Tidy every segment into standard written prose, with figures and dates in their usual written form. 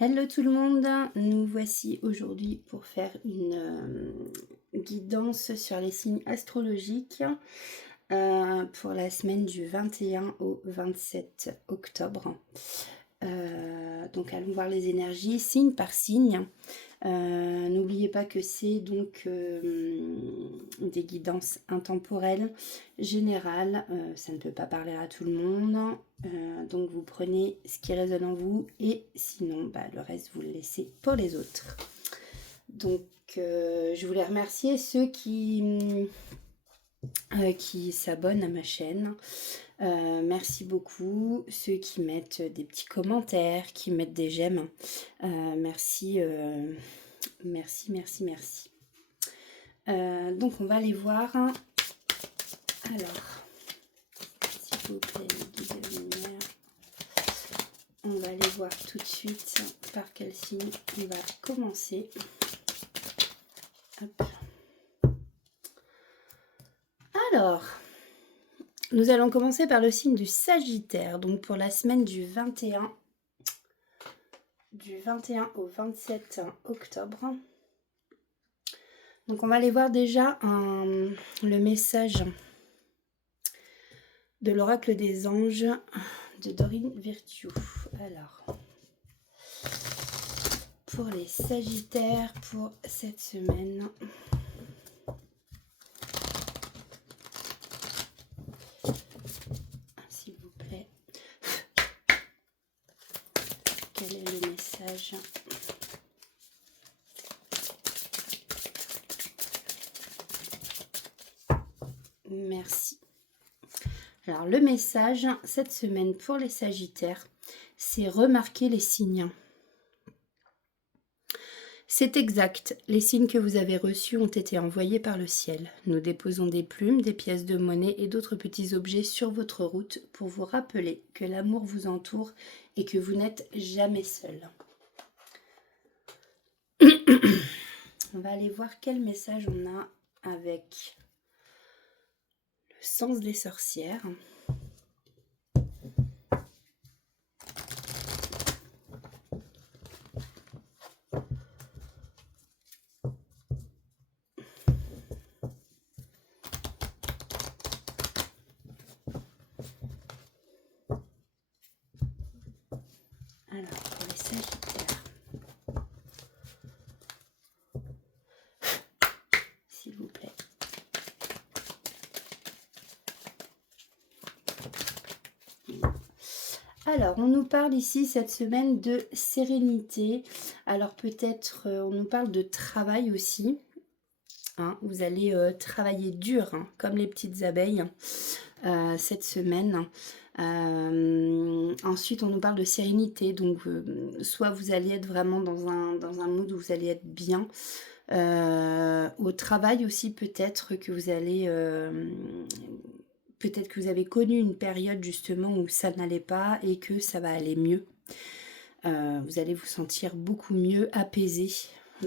Hello tout le monde, nous voici aujourd'hui pour faire une guidance sur les signes astrologiques pour la semaine du 21 au 27 octobre. Donc allons voir les énergies signe par signe. N'oubliez pas que c'est donc des guidances intemporelles, générales, ça ne peut pas parler à tout le monde, donc vous prenez ce qui résonne en vous et sinon le reste vous le laissez pour les autres. Donc je voulais remercier ceux qui s'abonnent à ma chaîne. Merci beaucoup. Ceux qui mettent des petits commentaires, qui mettent des j'aime. Merci, merci. Donc on va aller voir. Alors, s'il vous plaît, les guides de lumière. On va aller voir tout de suite par quel signe on va commencer. Hop. Alors, nous allons commencer par le signe du Sagittaire, donc pour la semaine du 21 au 27 octobre. Donc on va aller voir déjà le message de l'oracle des anges de Dorine Virtue. Alors, pour les Sagittaires, pour cette semaine... S'il vous plaît. Quel est le message ? Merci. Alors, le message, cette semaine pour les Sagittaires, c'est remarquer les signes. C'est exact, les signes que vous avez reçus ont été envoyés par le ciel. Nous déposons des plumes, des pièces de monnaie et d'autres petits objets sur votre route pour vous rappeler que l'amour vous entoure et que vous n'êtes jamais seul. On va aller voir quel message on a avec le sens des sorcières. Alors, pour les Sagittaires, s'il vous plaît. Alors, on nous parle ici cette semaine de sérénité. Alors, peut-être on nous parle de travail aussi. Hein, vous allez travailler dur, hein, comme les petites abeilles, cette semaine. Ensuite, on nous parle de sérénité. Donc, soit vous allez être vraiment dans un mood où vous allez être bien. Au travail aussi, peut-être que vous allez... peut-être que vous avez connu une période justement où ça n'allait pas et que ça va aller mieux. Vous allez vous sentir beaucoup mieux apaisé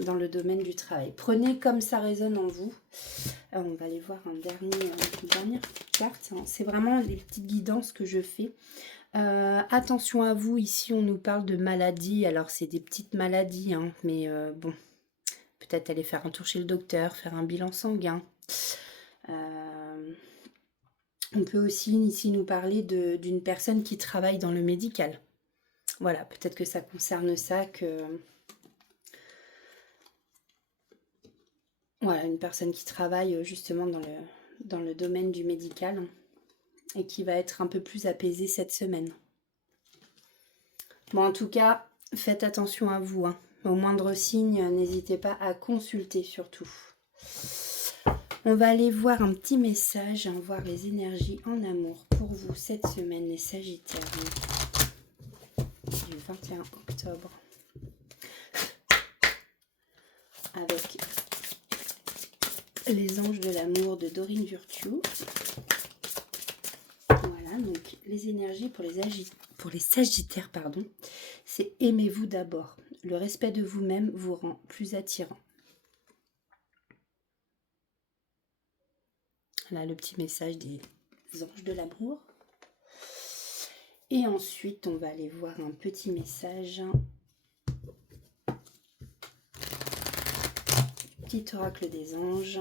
dans le domaine du travail. Prenez comme ça résonne en vous. On va aller voir une dernière carte. C'est vraiment les petites guidances que je fais. Attention à vous, ici on nous parle de maladies. Alors c'est des petites maladies, hein, mais bon, peut-être aller faire un tour chez le docteur, faire un bilan sanguin. On peut aussi ici nous parler d'une personne qui travaille dans le médical. Voilà, peut-être que ça concerne ça, que... Voilà, une personne qui travaille justement dans le domaine du médical et qui va être un peu plus apaisée cette semaine. Bon, en tout cas, faites attention à vous. Hein. Au moindre signe, n'hésitez pas à consulter surtout. On va aller voir un petit message, hein, voir les énergies en amour pour vous cette semaine, les Sagittaires, du 21 octobre. Avec les anges de l'amour de Dorine Virtue. Voilà, donc les énergies pour les Sagittaires, pardon, c'est aimez-vous d'abord. Le respect de vous-même vous rend plus attirant. Là, le petit message des anges de l'amour. Et ensuite, on va aller voir un petit message petit oracle des anges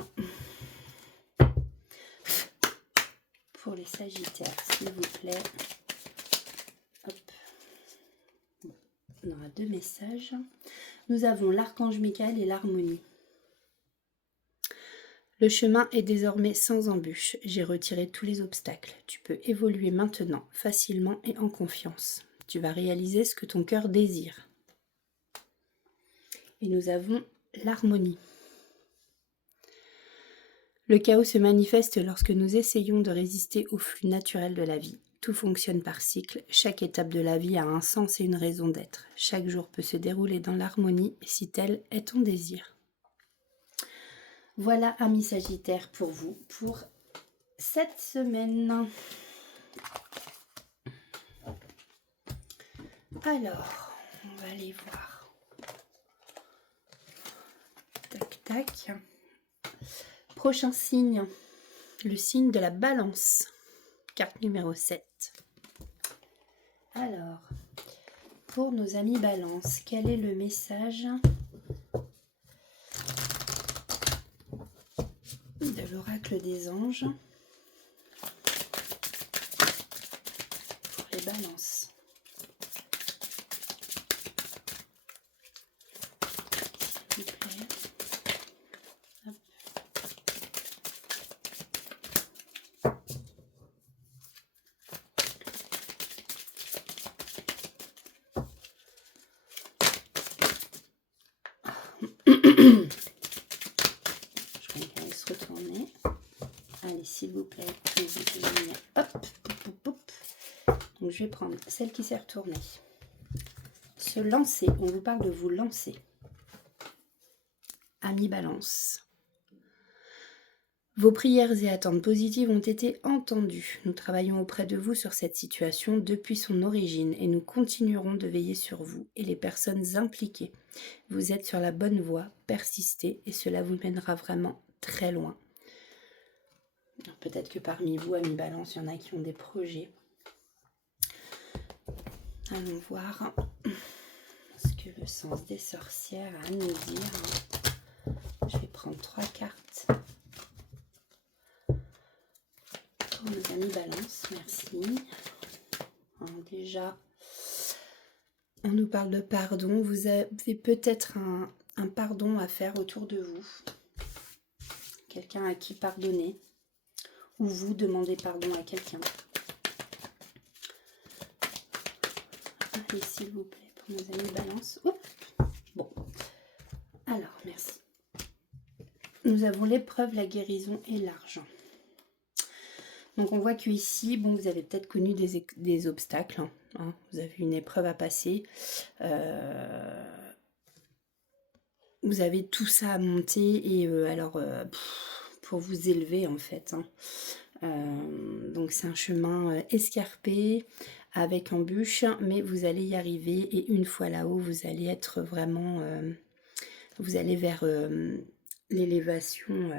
pour les Sagittaires, s'il vous plaît. Hop. On aura 2 messages. Nous avons l'archange Michael et l'harmonie. Le chemin est désormais sans embûche. J'ai retiré tous les obstacles. Tu peux évoluer maintenant, facilement et en confiance. Tu vas réaliser ce que ton cœur désire. Et nous avons l'harmonie. Le chaos se manifeste lorsque nous essayons de résister au flux naturel de la vie. Tout fonctionne par cycle. Chaque étape de la vie a un sens et une raison d'être. Chaque jour peut se dérouler dans l'harmonie si tel est ton désir. Voilà, amis Sagittaires, pour vous, pour cette semaine. Alors, on va aller voir. Tac, tac. Prochain signe, le signe de la balance. Carte numéro 7. Alors, pour nos amis balance, quel est le message de l'oracle des anges pour les balances? S'il vous plaît. Hop. Je crois qu'elle va se retourner. Allez, s'il vous plaît, hop, hop, hop, hop. Donc je vais prendre celle qui s'est retournée. Se lancer, on vous parle de vous lancer. Amis balance. Vos prières et attentes positives ont été entendues. Nous travaillons auprès de vous sur cette situation depuis son origine et nous continuerons de veiller sur vous et les personnes impliquées. Vous êtes sur la bonne voie, persistez et cela vous mènera vraiment très loin. Peut-être que parmi vous, amis balance, il y en a qui ont des projets. Allons voir ce que le sens des sorcières a à nous dire. Je vais prendre 3 cartes pour nos amis balance. Merci. Alors déjà, on nous parle de pardon. Vous avez peut-être un pardon à faire autour de vous. Quelqu'un à qui pardonner. Ou vous demandez pardon à quelqu'un. Allez, s'il vous plaît, pour nos amis balance. Oups. Bon. Alors, merci. Nous avons l'épreuve, la guérison et l'argent. Donc, on voit qu'ici, bon, vous avez peut-être connu des obstacles. Hein. Vous avez une épreuve à passer. Vous avez tout ça à monter et pour vous élever, en fait. Hein. Donc c'est un chemin escarpé avec embûches, mais vous allez y arriver et une fois là-haut vous allez être vraiment vous allez vers l'élévation,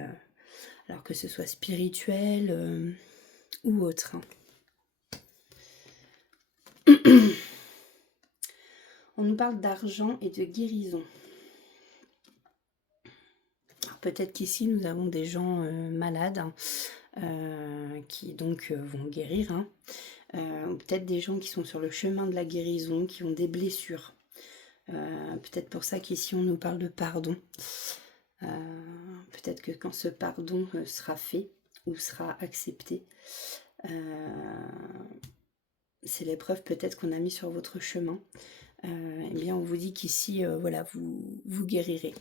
alors que ce soit spirituel ou autre. On nous parle d'argent et de guérison. Peut-être qu'ici nous avons des gens malades qui donc vont guérir, hein. Peut-être des gens qui sont sur le chemin de la guérison, qui ont des blessures. Peut-être pour ça qu'ici on nous parle de pardon. Peut-être que quand ce pardon sera fait ou sera accepté, c'est l'épreuve peut-être qu'on a mis sur votre chemin. Eh bien on vous dit qu'ici voilà, vous guérirez.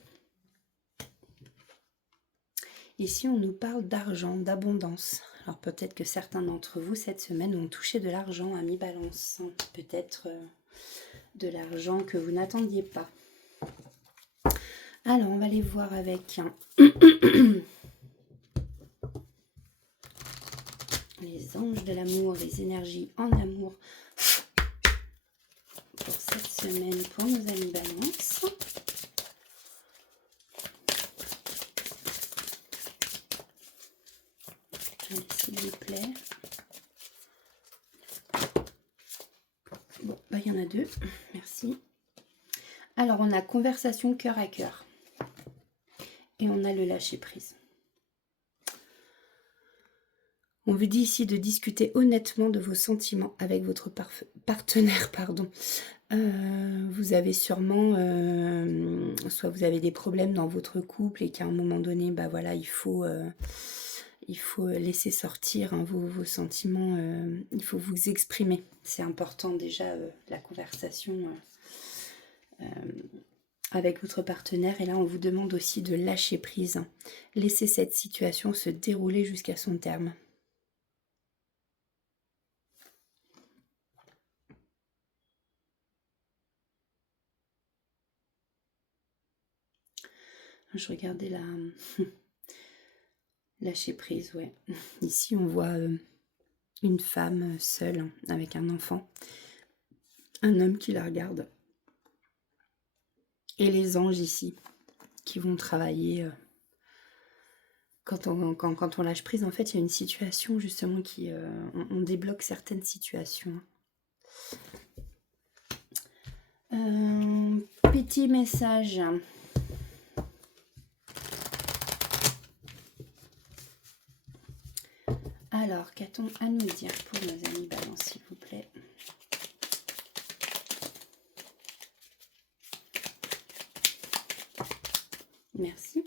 Ici, on nous parle d'argent, d'abondance. Alors peut-être que certains d'entre vous, cette semaine, ont touché de l'argent à mi-balance. Peut-être de l'argent que vous n'attendiez pas. Alors, on va aller voir avec les anges de l'amour, les énergies en amour pour cette semaine, pour nos amis balance. Allez, s'il vous plaît. Bon, bah, il y en a 2. Merci. Alors, on a conversation cœur à cœur. Et on a le lâcher prise. On vous dit ici de discuter honnêtement de vos sentiments avec votre partenaire. Vous avez sûrement, soit vous avez des problèmes dans votre couple et qu'à un moment donné, bah voilà, il faut laisser sortir hein, vos sentiments, il faut vous exprimer. C'est important déjà la conversation avec votre partenaire. Et là, on vous demande aussi de lâcher prise. Laissez cette situation se dérouler jusqu'à son terme. Je regardais la lâcher prise, ouais. Ici, on voit une femme seule avec un enfant, un homme qui la regarde, et les anges ici qui vont travailler. Quand on lâche prise, en fait, il y a une situation justement qui... on débloque certaines situations. Petit message. Alors, qu'a-t-on à nous dire pour nos amis Balance, s'il vous plaît? Merci.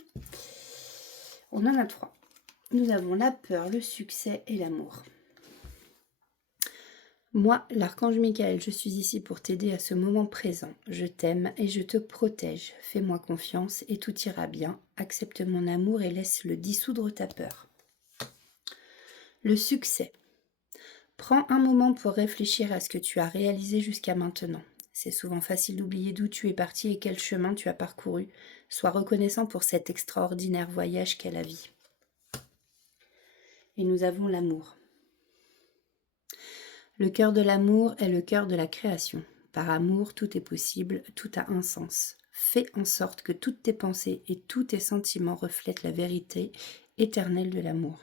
On en a 3. Nous avons la peur, le succès et l'amour. Moi, l'archange Michael, je suis ici pour t'aider à ce moment présent. Je t'aime et je te protège. Fais-moi confiance et tout ira bien. Accepte mon amour et laisse-le dissoudre ta peur. Le succès. Prends un moment pour réfléchir à ce que tu as réalisé jusqu'à maintenant. C'est souvent facile d'oublier d'où tu es parti et quel chemin tu as parcouru. Sois reconnaissant pour cet extraordinaire voyage qu'est la vie. Et nous avons l'amour. Le cœur de l'amour est le cœur de la création. Par amour, tout est possible, tout a un sens. Fais en sorte que toutes tes pensées et tous tes sentiments reflètent la vérité éternelle de l'amour.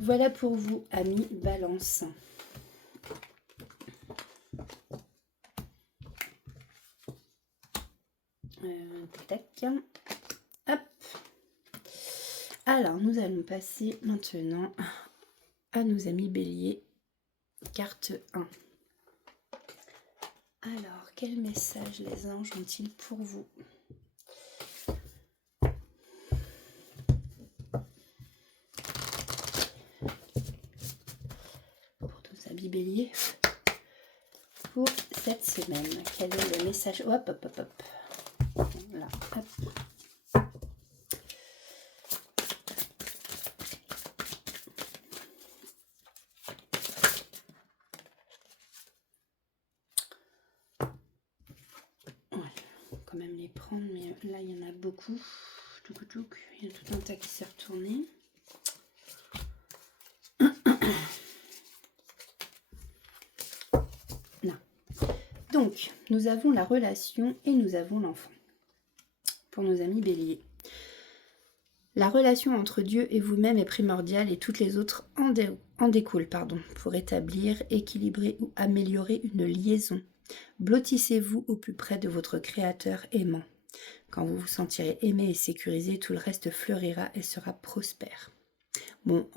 Voilà pour vous, amis Balance. Tac. Hop. Alors, nous allons passer maintenant à nos amis Bélier. Carte 1. Alors, quel message les anges ont-ils pour vous? Pour nos amis Bélier, pour cette semaine, quel est le message? Hop, hop, hop, hop. Là, hop. Quand même les prendre, mais là il y en a beaucoup. Il y a tout un tas qui s'est retourné. Là. Donc, nous avons la relation et nous avons l'enfant. Pour nos amis Bélier. La relation entre Dieu et vous-même est primordiale et toutes les autres en découlent, pour établir, équilibrer ou améliorer une liaison. Blottissez-vous au plus près de votre Créateur aimant. Quand vous vous sentirez aimé et sécurisé, tout le reste fleurira et sera prospère. Bon,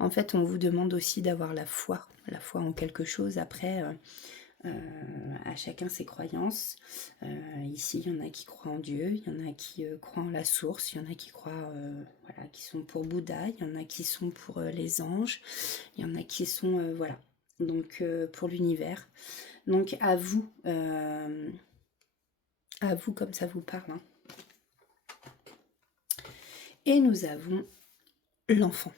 en fait, on vous demande aussi d'avoir la foi en quelque chose. Après, à chacun ses croyances. Ici, il y en a qui croient en Dieu, il y en a qui croient en la source, il y en a qui croient, voilà, qui sont pour Bouddha, il y en a qui sont pour les anges, il y en a qui sont, voilà, donc pour l'univers. Donc à vous comme ça vous parle. Hein. Et nous avons l'enfant.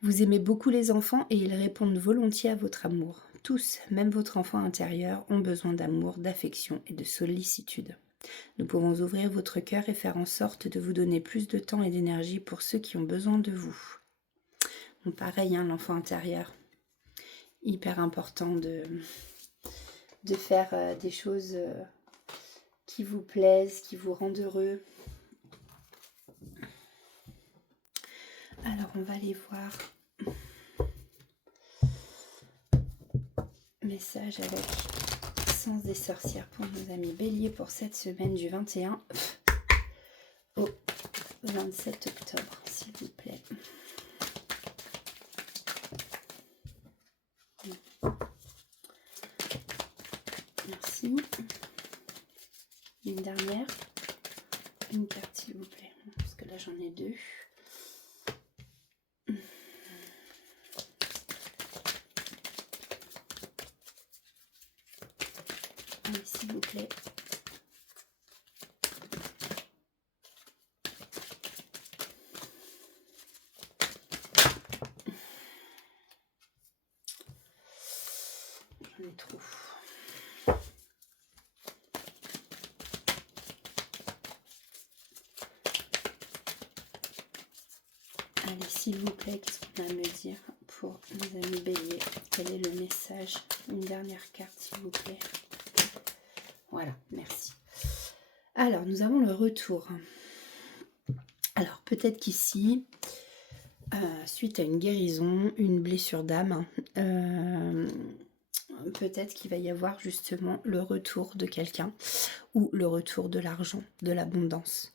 Vous aimez beaucoup les enfants et ils répondent volontiers à votre amour. Tous, même votre enfant intérieur, ont besoin d'amour, d'affection et de sollicitude. Nous pouvons ouvrir votre cœur et faire en sorte de vous donner plus de temps et d'énergie pour ceux qui ont besoin de vous. Bon, pareil, hein, l'enfant intérieur. Hyper important de faire des choses qui vous plaisent, qui vous rendent heureux. Alors, on va aller voir message avec puissance des sorcières pour nos amis béliers pour cette semaine du 21 au 27 octobre, s'il vous plaît. Merci. Une dernière. Une carte, s'il vous plaît. Parce que là, j'en ai deux. Allez, s'il vous plaît. J'en ai trop. Allez, s'il vous plaît, qu'est-ce qu'on a à me dire pour nos amis béliers? Quel est le message? Une dernière carte, s'il vous plaît. Voilà, merci. Alors, nous avons le retour. Alors, peut-être qu'ici, suite à une guérison, une blessure d'âme, peut-être qu'il va y avoir justement le retour de quelqu'un ou le retour de l'argent, de l'abondance.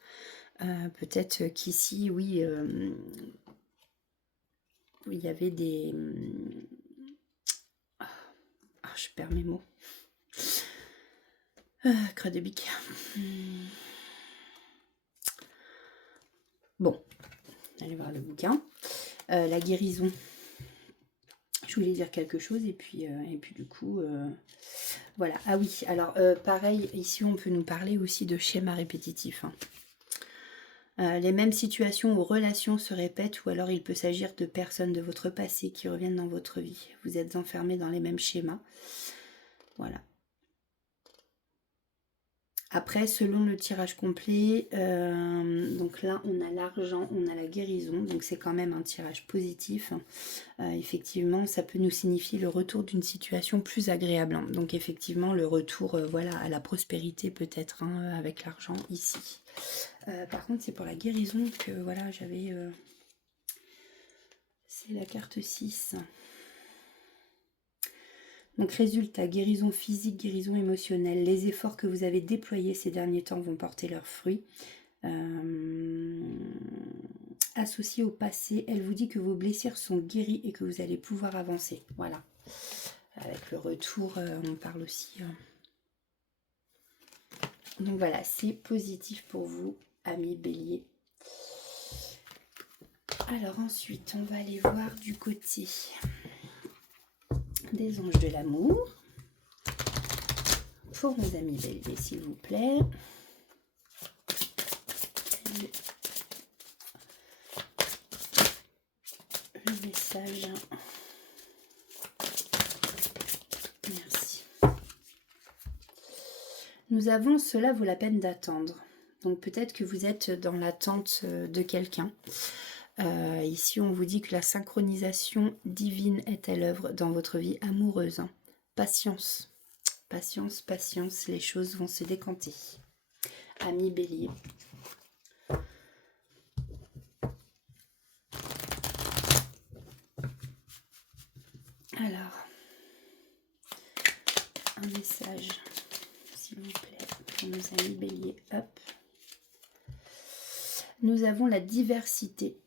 Peut-être qu'ici, oui, il y avait des... je perds mes mots. Creux de bique. Bon, allez voir le bouquin. La guérison. Je voulais dire quelque chose et puis du coup, voilà. Ah oui, alors pareil, ici on peut nous parler aussi de schémas répétitifs. Les mêmes situations ou relations se répètent ou alors il peut s'agir de personnes de votre passé qui reviennent dans votre vie. Vous êtes enfermés dans les mêmes schémas. Voilà. Après, selon le tirage complet, donc là, on a l'argent, on a la guérison, donc c'est quand même un tirage positif. Effectivement, ça peut nous signifier le retour d'une situation plus agréable. Donc effectivement, le retour voilà, à la prospérité peut-être avec l'argent ici. Par contre, c'est pour la guérison que voilà, j'avais... c'est la carte 6. Donc résultat, guérison physique, guérison émotionnelle. Les efforts que vous avez déployés ces derniers temps vont porter leurs fruits. Associé au passé, elle vous dit que vos blessures sont guéries et que vous allez pouvoir avancer. Voilà. Avec le retour, on parle aussi. Donc voilà, c'est positif pour vous, amis bélier. Alors ensuite, on va aller voir du côté des anges de l'amour. Pour nos amis béliers, s'il vous plaît. Le message. Merci. Nous avons cela vaut la peine d'attendre. Donc peut-être que vous êtes dans l'attente de quelqu'un. Ici, on vous dit que la synchronisation divine est à l'œuvre dans votre vie amoureuse. Patience. Patience, patience, les choses vont se décanter. Amis bélier. Alors, un message, s'il vous plaît, pour nos amis béliers. Hop. Nous avons la diversité.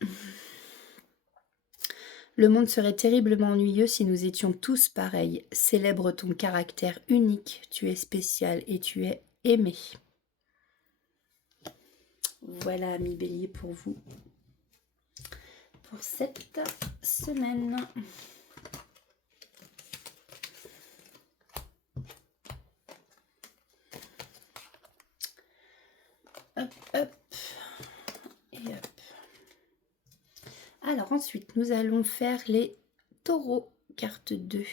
Le monde serait terriblement ennuyeux si nous étions tous pareils. Célèbre ton caractère unique. Tu es spécial et tu es aimé. Voilà, amis bélier, pour vous. Pour cette semaine. Hop, hop. Et hop. Alors ensuite, nous allons faire les taureaux, carte 2.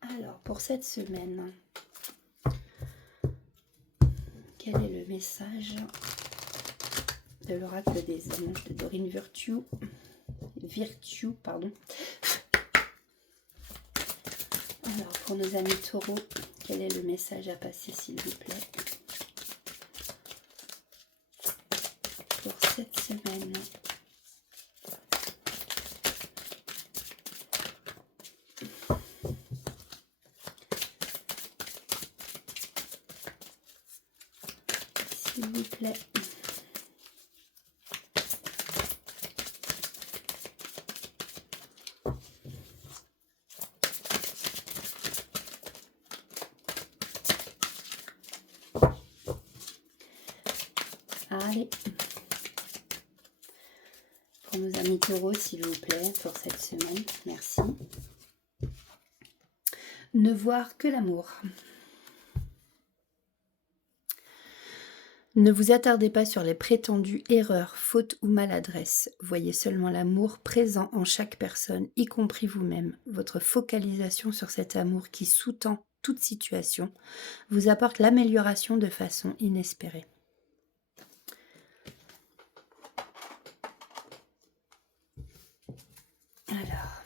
Alors, pour cette semaine, quel est le message de l'oracle des anges de Dorine Virtue, pardon. Alors, pour nos amis taureaux, quel est le message à passer, s'il vous plaît, pour cette semaine? s'il vous plaît. Allez. Pour nos amis taureaux, s'il vous plaît, pour cette semaine. Merci. Ne voir que l'amour. Ne vous attardez pas sur les prétendues erreurs, fautes ou maladresses. Voyez seulement l'amour présent en chaque personne, y compris vous-même. Votre focalisation sur cet amour qui sous-tend toute situation vous apporte l'amélioration de façon inespérée. Alors,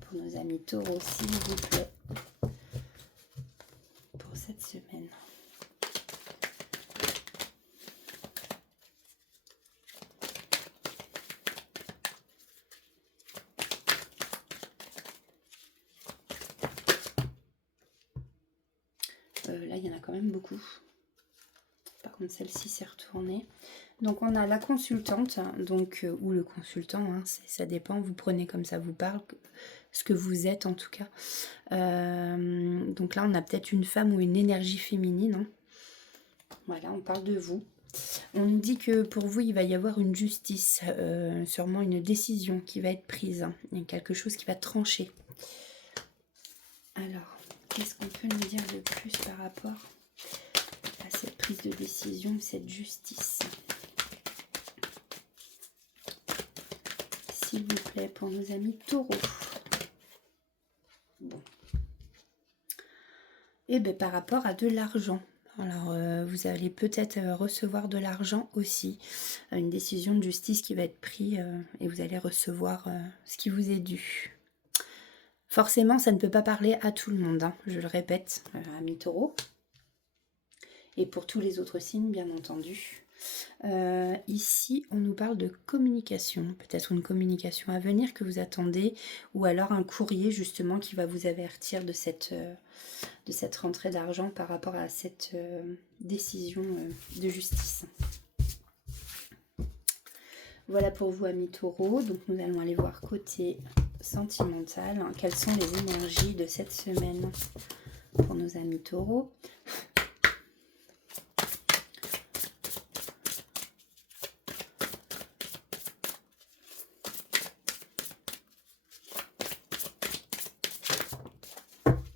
pour nos amis taureaux, s'il vous plaît, pour cette semaine. Là, il y en a quand même beaucoup. Par contre, celle-ci s'est retournée. Donc, on a la consultante, donc, ou le consultant, hein, ça dépend. Vous prenez comme ça vous parle, ce que vous êtes en tout cas. Donc là, on a peut-être une femme ou une énergie féminine. Hein. Voilà, on parle de vous. On nous dit que pour vous, il va y avoir une justice, sûrement une décision qui va être prise. Hein. Il y a quelque chose qui va trancher. Alors, qu'est-ce qu'on peut nous dire de plus par rapport à cette prise de décision, cette justice? S'il vous plaît, pour nos amis taureaux. Bon. Et bien, par rapport à de l'argent. Alors, vous allez peut-être recevoir de l'argent aussi. Une décision de justice qui va être prise et vous allez recevoir ce qui vous est dû. Forcément, ça ne peut pas parler à tout le monde, hein, je le répète, amis taureaux. Et pour tous les autres signes, bien entendu. Ici, on nous parle de communication. Peut-être une communication à venir que vous attendez. Ou alors un courrier, justement, qui va vous avertir de cette rentrée d'argent par rapport à cette décision de justice. Voilà pour vous, amis taureaux. Donc, nous allons aller voir côté sentimental. Quelles sont les énergies de cette semaine pour nos amis taureaux?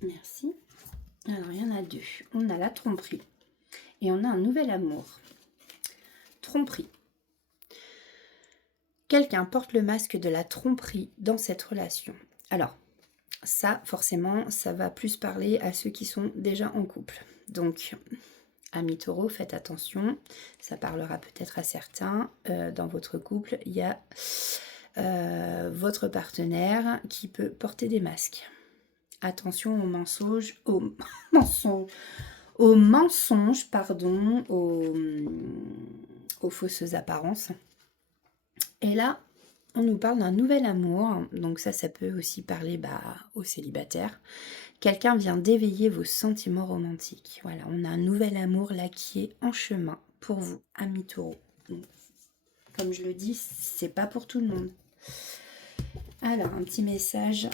Merci. Alors, il y en a deux. On a la tromperie et on a un nouvel amour. Tromperie. Quelqu'un porte le masque de la tromperie dans cette relation. Alors, ça, forcément, ça va plus parler à ceux qui sont déjà en couple. Donc, amis taureaux, faites attention. Ça parlera peut-être à certains. Dans votre couple, il y a votre partenaire qui peut porter des masques. Attention aux mensonges, aux fausses apparences. Et là, on nous parle d'un nouvel amour. Donc ça peut aussi parler aux célibataires. Quelqu'un vient d'éveiller vos sentiments romantiques. Voilà, on a un nouvel amour là qui est en chemin pour vous, amis taureaux. Donc, comme je le dis, c'est pas pour tout le monde. Alors, un petit message.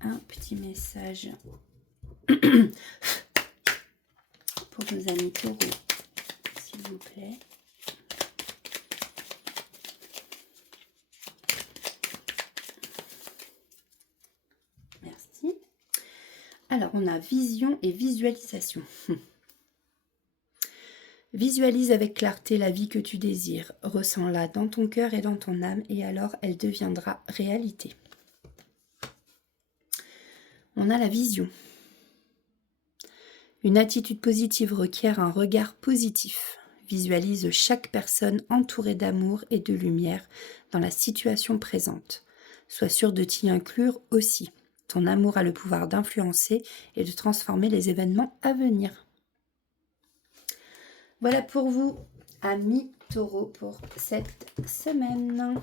Un petit message pour nos amis taureaux, s'il vous plaît. Merci. Alors, on a vision et visualisation. Visualise avec clarté la vie que tu désires. Ressens-la dans ton cœur et dans ton âme et alors elle deviendra réalité. On a la vision. Une attitude positive requiert un regard positif. Visualise chaque personne entourée d'amour et de lumière dans la situation présente. Sois sûr de t'y inclure aussi. Ton amour a le pouvoir d'influencer et de transformer les événements à venir. Voilà pour vous, amis taureaux, pour cette semaine.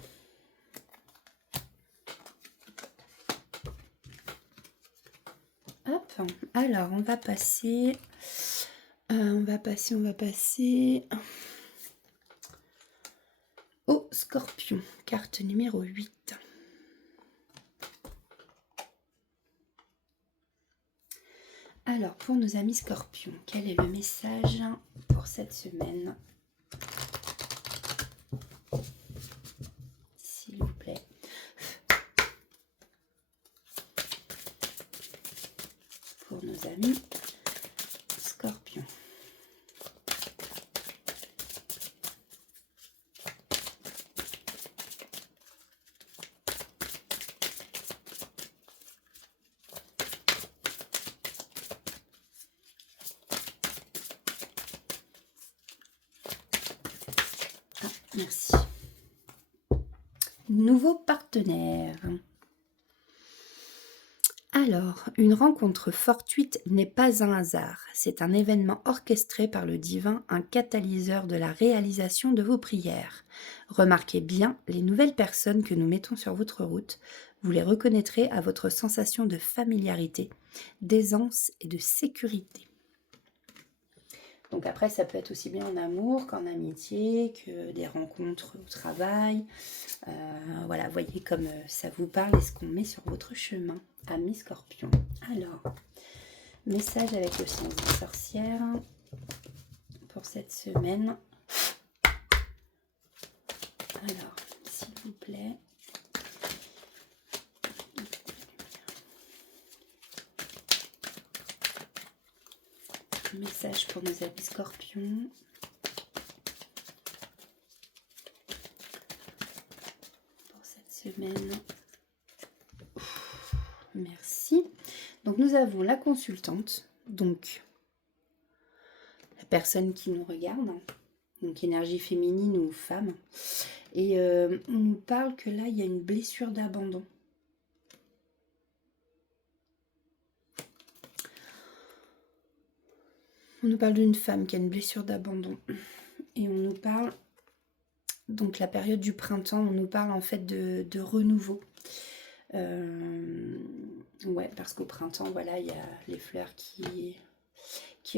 Alors, on va passer... on va passer au Scorpion, carte numéro 8. Alors, pour nos amis Scorpions, quel est le message pour cette semaine? S'il vous plaît. Pour nos amis Scorpions. Ah, merci. Nouveau partenaire. Alors, une rencontre fortuite n'est pas un hasard, c'est un événement orchestré par le divin, un catalyseur de la réalisation de vos prières. Remarquez bien les nouvelles personnes que nous mettons sur votre route, vous les reconnaîtrez à votre sensation de familiarité, d'aisance et de sécurité. Donc après, ça peut être aussi bien en amour qu'en amitié, que des rencontres au travail. Voilà, voyez comme ça vous parle et ce qu'on met sur votre chemin, amis Scorpion. Alors, message avec le sens des sorcières pour cette semaine. Alors, s'il vous plaît. Message pour nos amis Scorpions. Pour cette semaine. Merci. Donc nous avons la consultante, donc la personne qui nous regarde, donc énergie féminine ou femme. Et on nous parle que là, il y a une blessure d'abandon. On nous parle d'une femme qui a une blessure d'abandon. Et on nous parle, donc la période du printemps, on nous parle en fait de renouveau. Ouais, parce qu'au printemps, voilà, il y a les fleurs qui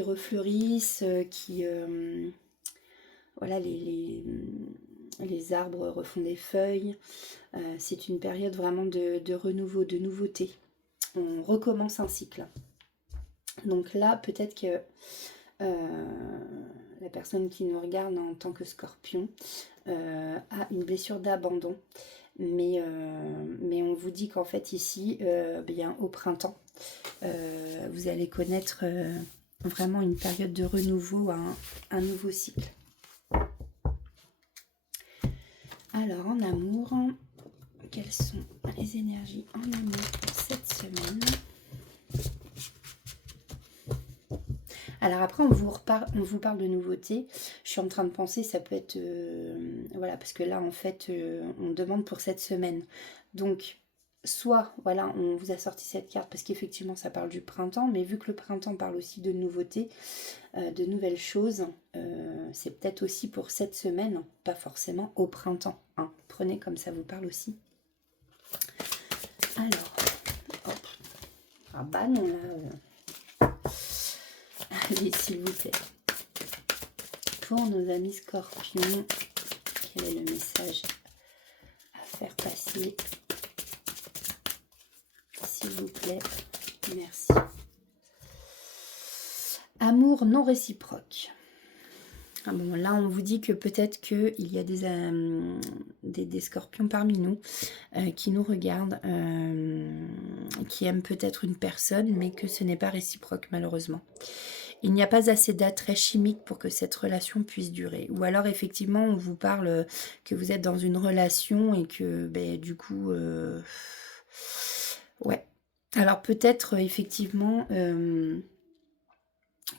refleurissent, voilà, les arbres refont des feuilles. C'est une période vraiment de renouveau, de nouveauté. On recommence un cycle. Donc là, peut-être que la personne qui nous regarde en tant que Scorpion a une blessure d'abandon. Mais on vous dit qu'en fait ici, bien au printemps, vous allez connaître vraiment une période de renouveau, un nouveau cycle. Alors en amour, quelles sont les énergies en amour pour cette semaine? Alors après, on vous parle de nouveautés. Je suis en train de penser, ça peut être... voilà, parce que là, en fait, on demande pour cette semaine. Donc, soit, voilà, on vous a sorti cette carte parce qu'effectivement, ça parle du printemps. Mais vu que le printemps parle aussi de nouveautés, de nouvelles choses, c'est peut-être aussi pour cette semaine, pas forcément au printemps. Hein. Prenez comme ça vous parle aussi. Alors, hop. Ah bah non, là... Allez, s'il vous plaît. Pour nos amis Scorpions, quel est le message à faire passer? S'il vous plaît. Merci. Amour non réciproque. Ah bon, là, on vous dit que peut-être qu'il y a des Scorpions parmi nous qui nous regardent, qui aiment peut-être une personne, mais que ce n'est pas réciproque, malheureusement. Il n'y a pas assez d'attrait chimique pour que cette relation puisse durer. Ou alors, effectivement, on vous parle que vous êtes dans une relation et que, ben, du coup... ouais. Alors, peut-être, effectivement...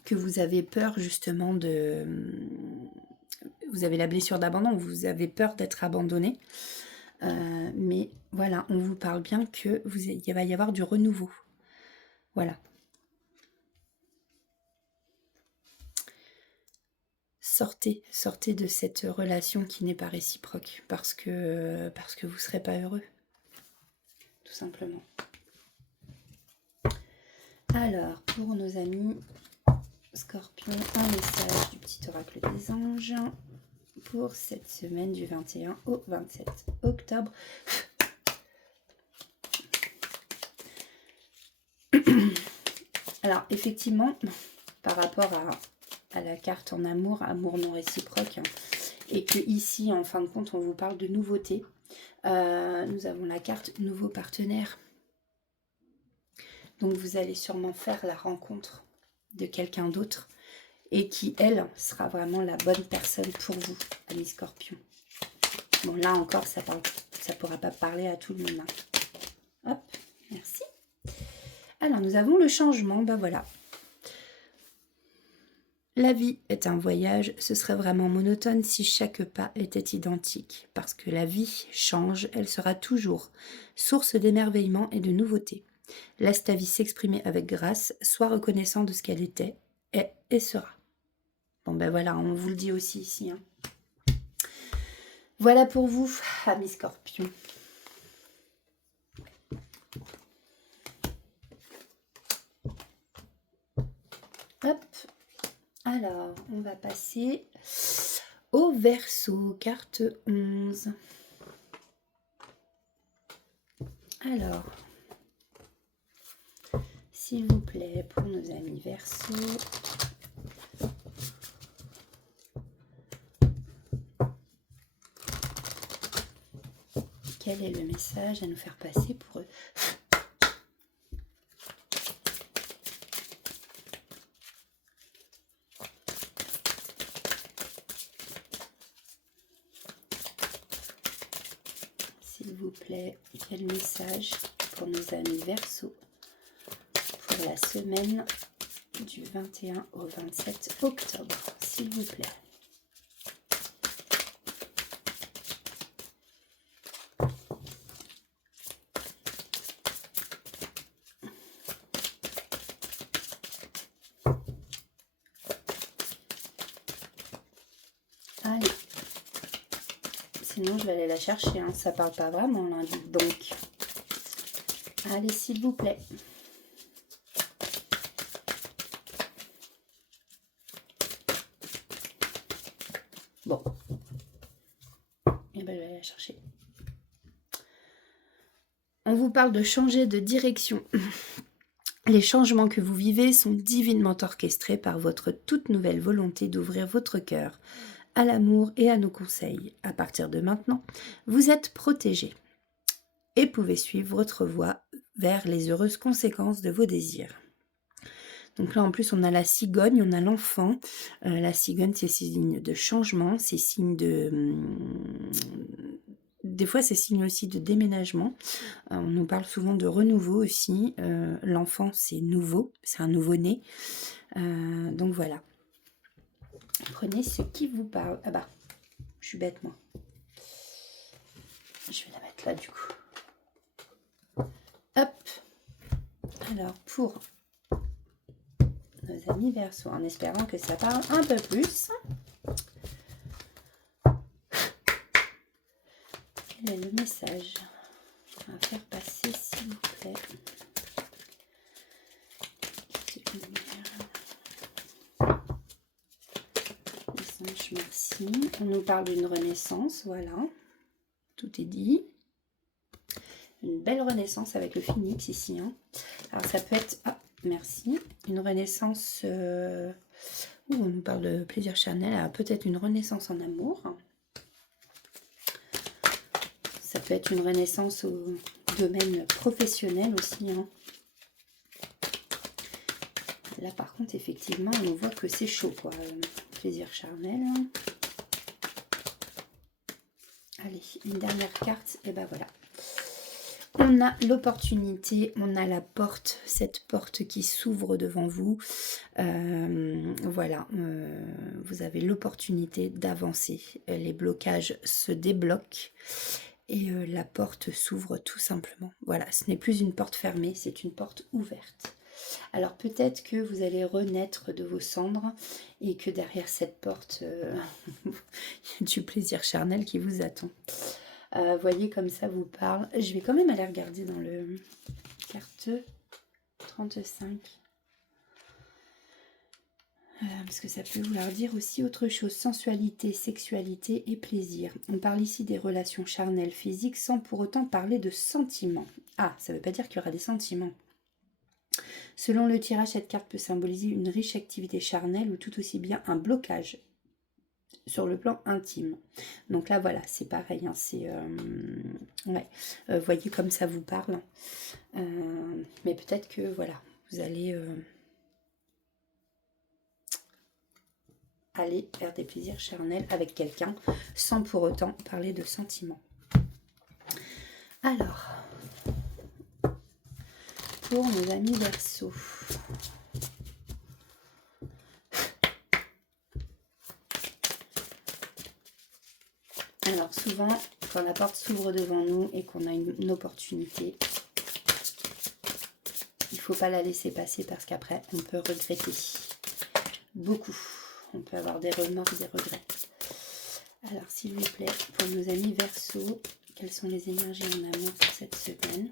que vous avez peur justement de... Vous avez la blessure d'abandon, vous avez peur d'être abandonné. Mais voilà, on vous parle bien que il va y avoir du renouveau. Voilà. Sortez de cette relation qui n'est pas réciproque parce que vous ne serez pas heureux. Tout simplement. Alors, pour nos amis Scorpion, un message du petit oracle des anges pour cette semaine du 21 au 27 octobre. Alors, effectivement, par rapport à la carte en amour, amour non réciproque, et que ici, en fin de compte, on vous parle de nouveauté, nous avons la carte nouveau partenaire. Donc, vous allez sûrement faire la rencontre de quelqu'un d'autre et qui, elle, sera vraiment la bonne personne pour vous, amis Scorpion. Bon, là encore, ça ne pourra pas parler à tout le monde. Hein. Hop, merci. Alors, nous avons le changement, ben voilà. La vie est un voyage, ce serait vraiment monotone si chaque pas était identique. Parce que la vie change, elle sera toujours source d'émerveillement et de nouveautés. Laisse ta vie s'exprimer avec grâce, sois reconnaissant de ce qu'elle était, est et sera. Bon ben voilà, on vous le dit aussi ici. Hein. Voilà pour vous, amis Scorpions. Hop. Alors, on va passer au Verseau, carte 11. Alors, s'il vous plaît, pour nos amis Verseau, quel est le message à nous faire passer pour eux? S'il vous plaît, quel message pour nos amis Verseau pour la semaine du 21 au 27 octobre, s'il vous plaît. Allez. Sinon, je vais aller la chercher. Hein. Ça parle pas vraiment, là, dites donc. Allez, s'il vous plaît. Bon. Et ben, je vais aller la chercher. On vous parle de changer de direction. Les changements que vous vivez sont divinement orchestrés par votre toute nouvelle volonté d'ouvrir votre cœur à l'amour et à nos conseils. À partir de maintenant, vous êtes protégé et pouvez suivre votre voie vers les heureuses conséquences de vos désirs. Donc là, en plus, on a la cigogne, on a l'enfant. La cigogne, c'est signe de changement, c'est signe de... Des fois, c'est signe aussi de déménagement. On nous parle souvent de renouveau aussi. L'enfant, c'est nouveau, c'est un nouveau-né. Donc voilà. Prenez ce qui vous parle. Ah bah, je suis bête, moi. Je vais la mettre là, du coup. Hop. Alors, pour nos amis Verseau, en espérant que ça parle un peu plus. Quel est le message à faire passer, s'il vous plaît? Merci. On nous parle d'une renaissance, voilà. Tout est dit. Une belle renaissance avec le phénix ici. Hein. Alors ça peut être... Ah, merci. Une renaissance... on nous parle de plaisir charnel. Alors peut-être une renaissance en amour. Ça peut être une renaissance au domaine professionnel aussi. Hein. Là par contre, effectivement, on voit que c'est chaud, quoi. Plaisir charnel. Allez, une dernière carte. Et ben voilà. On a l'opportunité, on a la porte, cette porte qui s'ouvre devant vous. Voilà, vous avez l'opportunité d'avancer. Les blocages se débloquent et la porte s'ouvre tout simplement. Voilà, ce n'est plus une porte fermée, c'est une porte ouverte. Alors peut-être que vous allez renaître de vos cendres et que derrière cette porte, il y a du plaisir charnel qui vous attend. Voyez comme ça vous parle. Je vais quand même aller regarder dans le carte 35. Parce que ça peut vouloir dire aussi autre chose. Sensualité, sexualité et plaisir. On parle ici des relations charnelles physiques sans pour autant parler de sentiments. Ah, ça ne veut pas dire qu'il y aura des sentiments. Selon le tirage, cette carte peut symboliser une riche activité charnelle ou tout aussi bien un blocage sur le plan intime. Donc là, voilà, c'est pareil. Hein, c'est ouais, voyez comme ça vous parle. Mais peut-être que voilà, vous allez aller vers des plaisirs charnels avec quelqu'un sans pour autant parler de sentiments. Alors, pour nos amis Verseau. Alors souvent, quand la porte s'ouvre devant nous et qu'on a une opportunité, il ne faut pas la laisser passer parce qu'après, on peut regretter beaucoup. On peut avoir des remords, des regrets. Alors, s'il vous plaît, pour nos amis Verseau, quelles sont les énergies en amour pour cette semaine?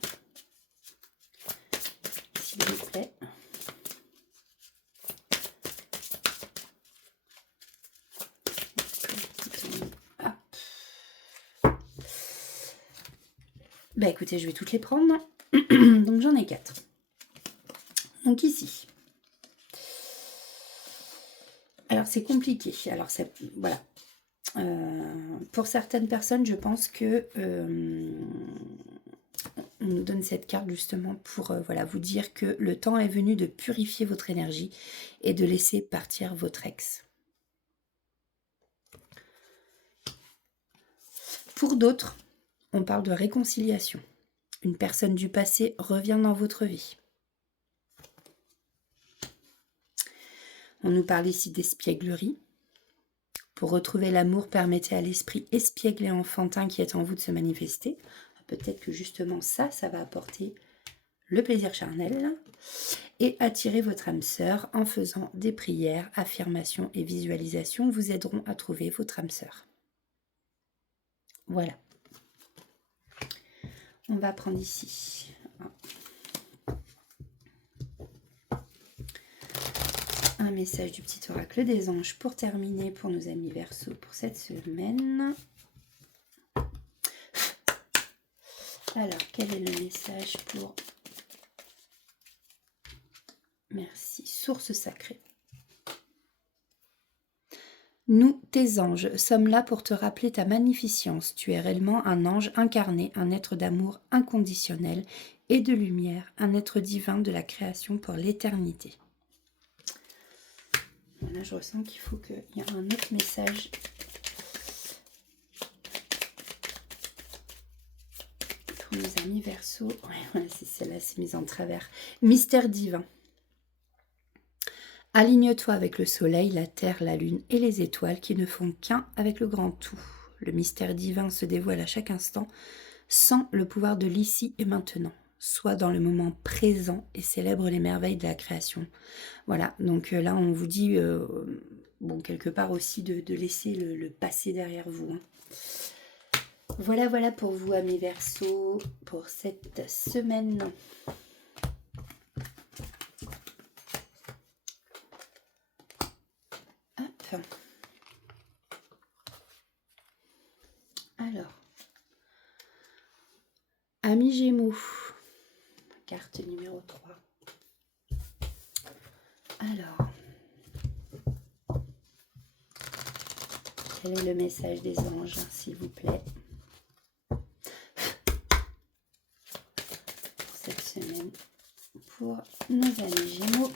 S'il vous plaît. Bah écoutez, je vais toutes les prendre. Donc j'en ai 4. Donc ici. Alors c'est compliqué. Alors voilà. Pour certaines personnes, je pense que on nous donne cette carte justement pour voilà, vous dire que le temps est venu de purifier votre énergie et de laisser partir votre ex. Pour d'autres, on parle de réconciliation. Une personne du passé revient dans votre vie. On nous parle ici d'espièglerie. Pour retrouver l'amour, permettez à l'esprit espiègle et enfantin qui est en vous de se manifester. Peut-être que justement ça va apporter le plaisir charnel. Et attirer votre âme sœur en faisant des prières, affirmations et visualisations vous aideront à trouver votre âme sœur. Voilà. On va prendre ici un message du petit oracle des anges pour terminer pour nos amis Verseau pour cette semaine. Alors, quel est le message pour... Merci. Source sacrée. Nous, tes anges, sommes là pour te rappeler ta magnificence. Tu es réellement un ange incarné, un être d'amour inconditionnel et de lumière, un être divin de la création pour l'éternité. Là, je ressens qu'il faut qu'il y ait un autre message. Pour mes amis Verseau. Ouais, c'est celle-là, c'est mise en travers. Mystère divin. Aligne-toi avec le soleil, la terre, la lune et les étoiles qui ne font qu'un avec le grand tout. Le mystère divin se dévoile à chaque instant sans le pouvoir de l'ici et maintenant. Sois dans le moment présent et célèbre les merveilles de la création. Voilà, donc là on vous dit, bon, quelque part aussi de laisser le passé derrière vous. Hein. Voilà pour vous, amis Verseaux, pour cette semaine. Hop. Alors, amis Gémeaux, carte numéro 3. Alors, quel est le message des anges, s'il vous plaît, pour cette semaine, pour nos amis Gémeaux?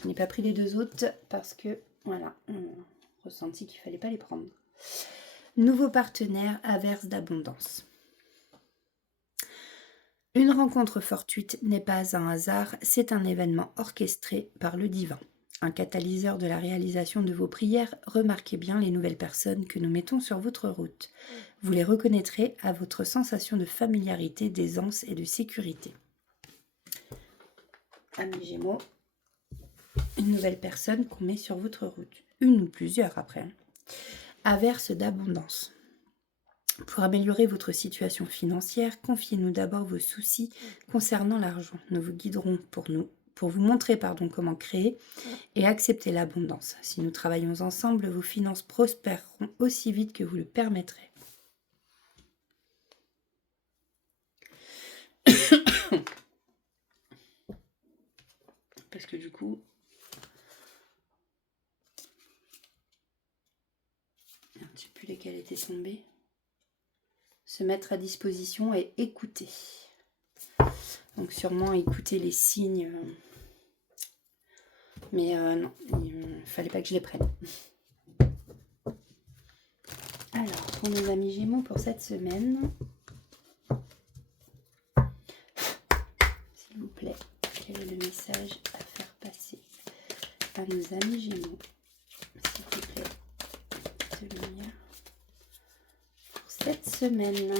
Je n'ai pas pris les deux autres parce que, voilà, on ressenti qu'il ne fallait pas les prendre. Nouveau partenaire, averse d'abondance. Une rencontre fortuite n'est pas un hasard, c'est un événement orchestré par le divin. Un catalyseur de la réalisation de vos prières, remarquez bien les nouvelles personnes que nous mettons sur votre route. Vous les reconnaîtrez à votre sensation de familiarité, d'aisance et de sécurité. Amis Gémeaux, une nouvelle personne qu'on met sur votre route. Une ou plusieurs après. Averse d'abondance. Pour améliorer votre situation financière, confiez-nous d'abord vos soucis concernant l'argent. Nous vous guiderons pour vous montrer comment créer et accepter l'abondance. Si nous travaillons ensemble, vos finances prospéreront aussi vite que vous le permettrez. Parce que du coup, je ne sais plus lesquels étaient tombés. Se mettre à disposition et écouter. Donc sûrement écouter les signes. Mais non, il fallait pas que je les prenne. Alors, pour nos amis Gémeaux, pour cette semaine, s'il vous plaît, quel est le message à faire passer à nos amis Gémeaux? S'il vous plaît, de lumière. Pour cette semaine,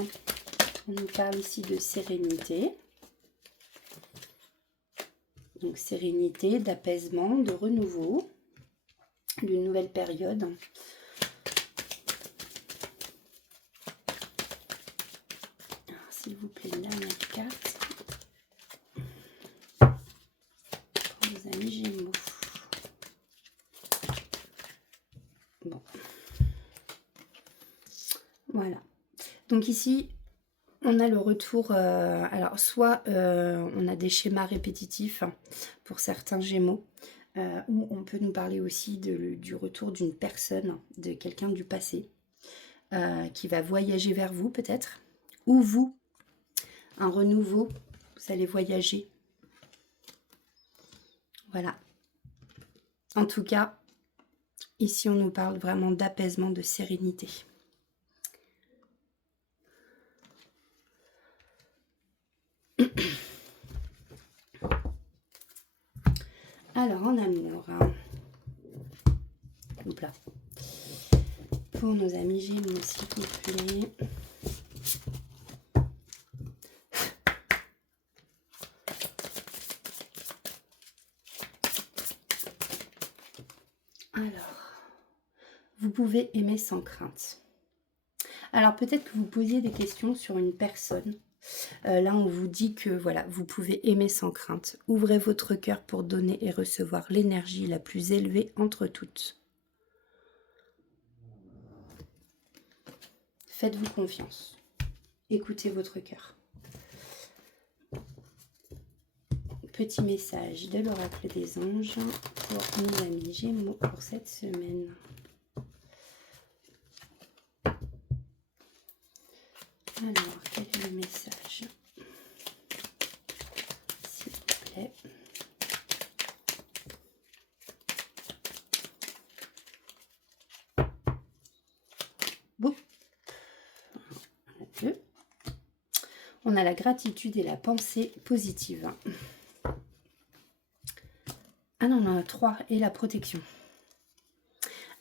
on nous parle ici de sérénité. Donc sérénité, d'apaisement, de renouveau, d'une nouvelle période. S'il vous plaît, une dernière carte pour nos amis Gémeaux. Bon. Voilà. Donc ici, on a le retour, alors soit on a des schémas répétitifs pour certains Gémeaux, ou on peut nous parler aussi du retour d'une personne, de quelqu'un du passé, qui va voyager vers vous peut-être, ou vous, un renouveau, vous allez voyager. Voilà. En tout cas, ici on nous parle vraiment d'apaisement, de sérénité. Alors, en amour, Oupla. Pour nos amis Gémeaux, s'il vous plaît. Alors, vous pouvez aimer sans crainte. Alors, peut-être que vous posiez des questions sur une personne. Là, on vous dit que voilà, vous pouvez aimer sans crainte. Ouvrez votre cœur pour donner et recevoir l'énergie la plus élevée entre toutes. Faites-vous confiance. Écoutez votre cœur. Petit message de l'oracle des anges pour nos amis Gémeaux pour cette semaine. Alors, quel est le message? S'il vous plaît. Bon. On a la gratitude et la pensée positive. Ah non, on en a 3 et la protection.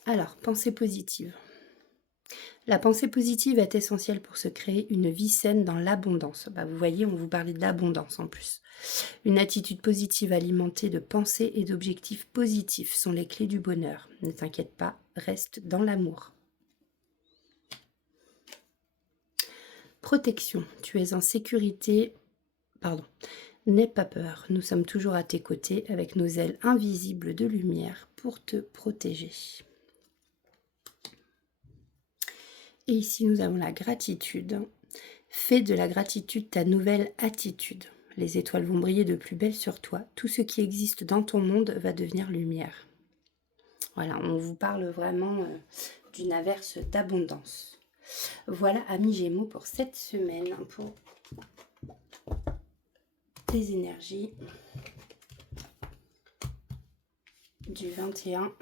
Alors, pensée positive. La pensée positive est essentielle pour se créer une vie saine dans l'abondance. Bah, vous voyez, on vous parlait d'abondance en plus. Une attitude positive alimentée de pensées et d'objectifs positifs sont les clés du bonheur. Ne t'inquiète pas, reste dans l'amour. Protection. Tu es en sécurité. Pardon. N'aie pas peur. Nous sommes toujours à tes côtés avec nos ailes invisibles de lumière pour te protéger. Et ici, nous avons la gratitude. Fais de la gratitude ta nouvelle attitude. Les étoiles vont briller de plus belle sur toi. Tout ce qui existe dans ton monde va devenir lumière. Voilà, on vous parle vraiment d'une averse d'abondance. Voilà, amis Gémeaux, pour cette semaine, pour les énergies du 21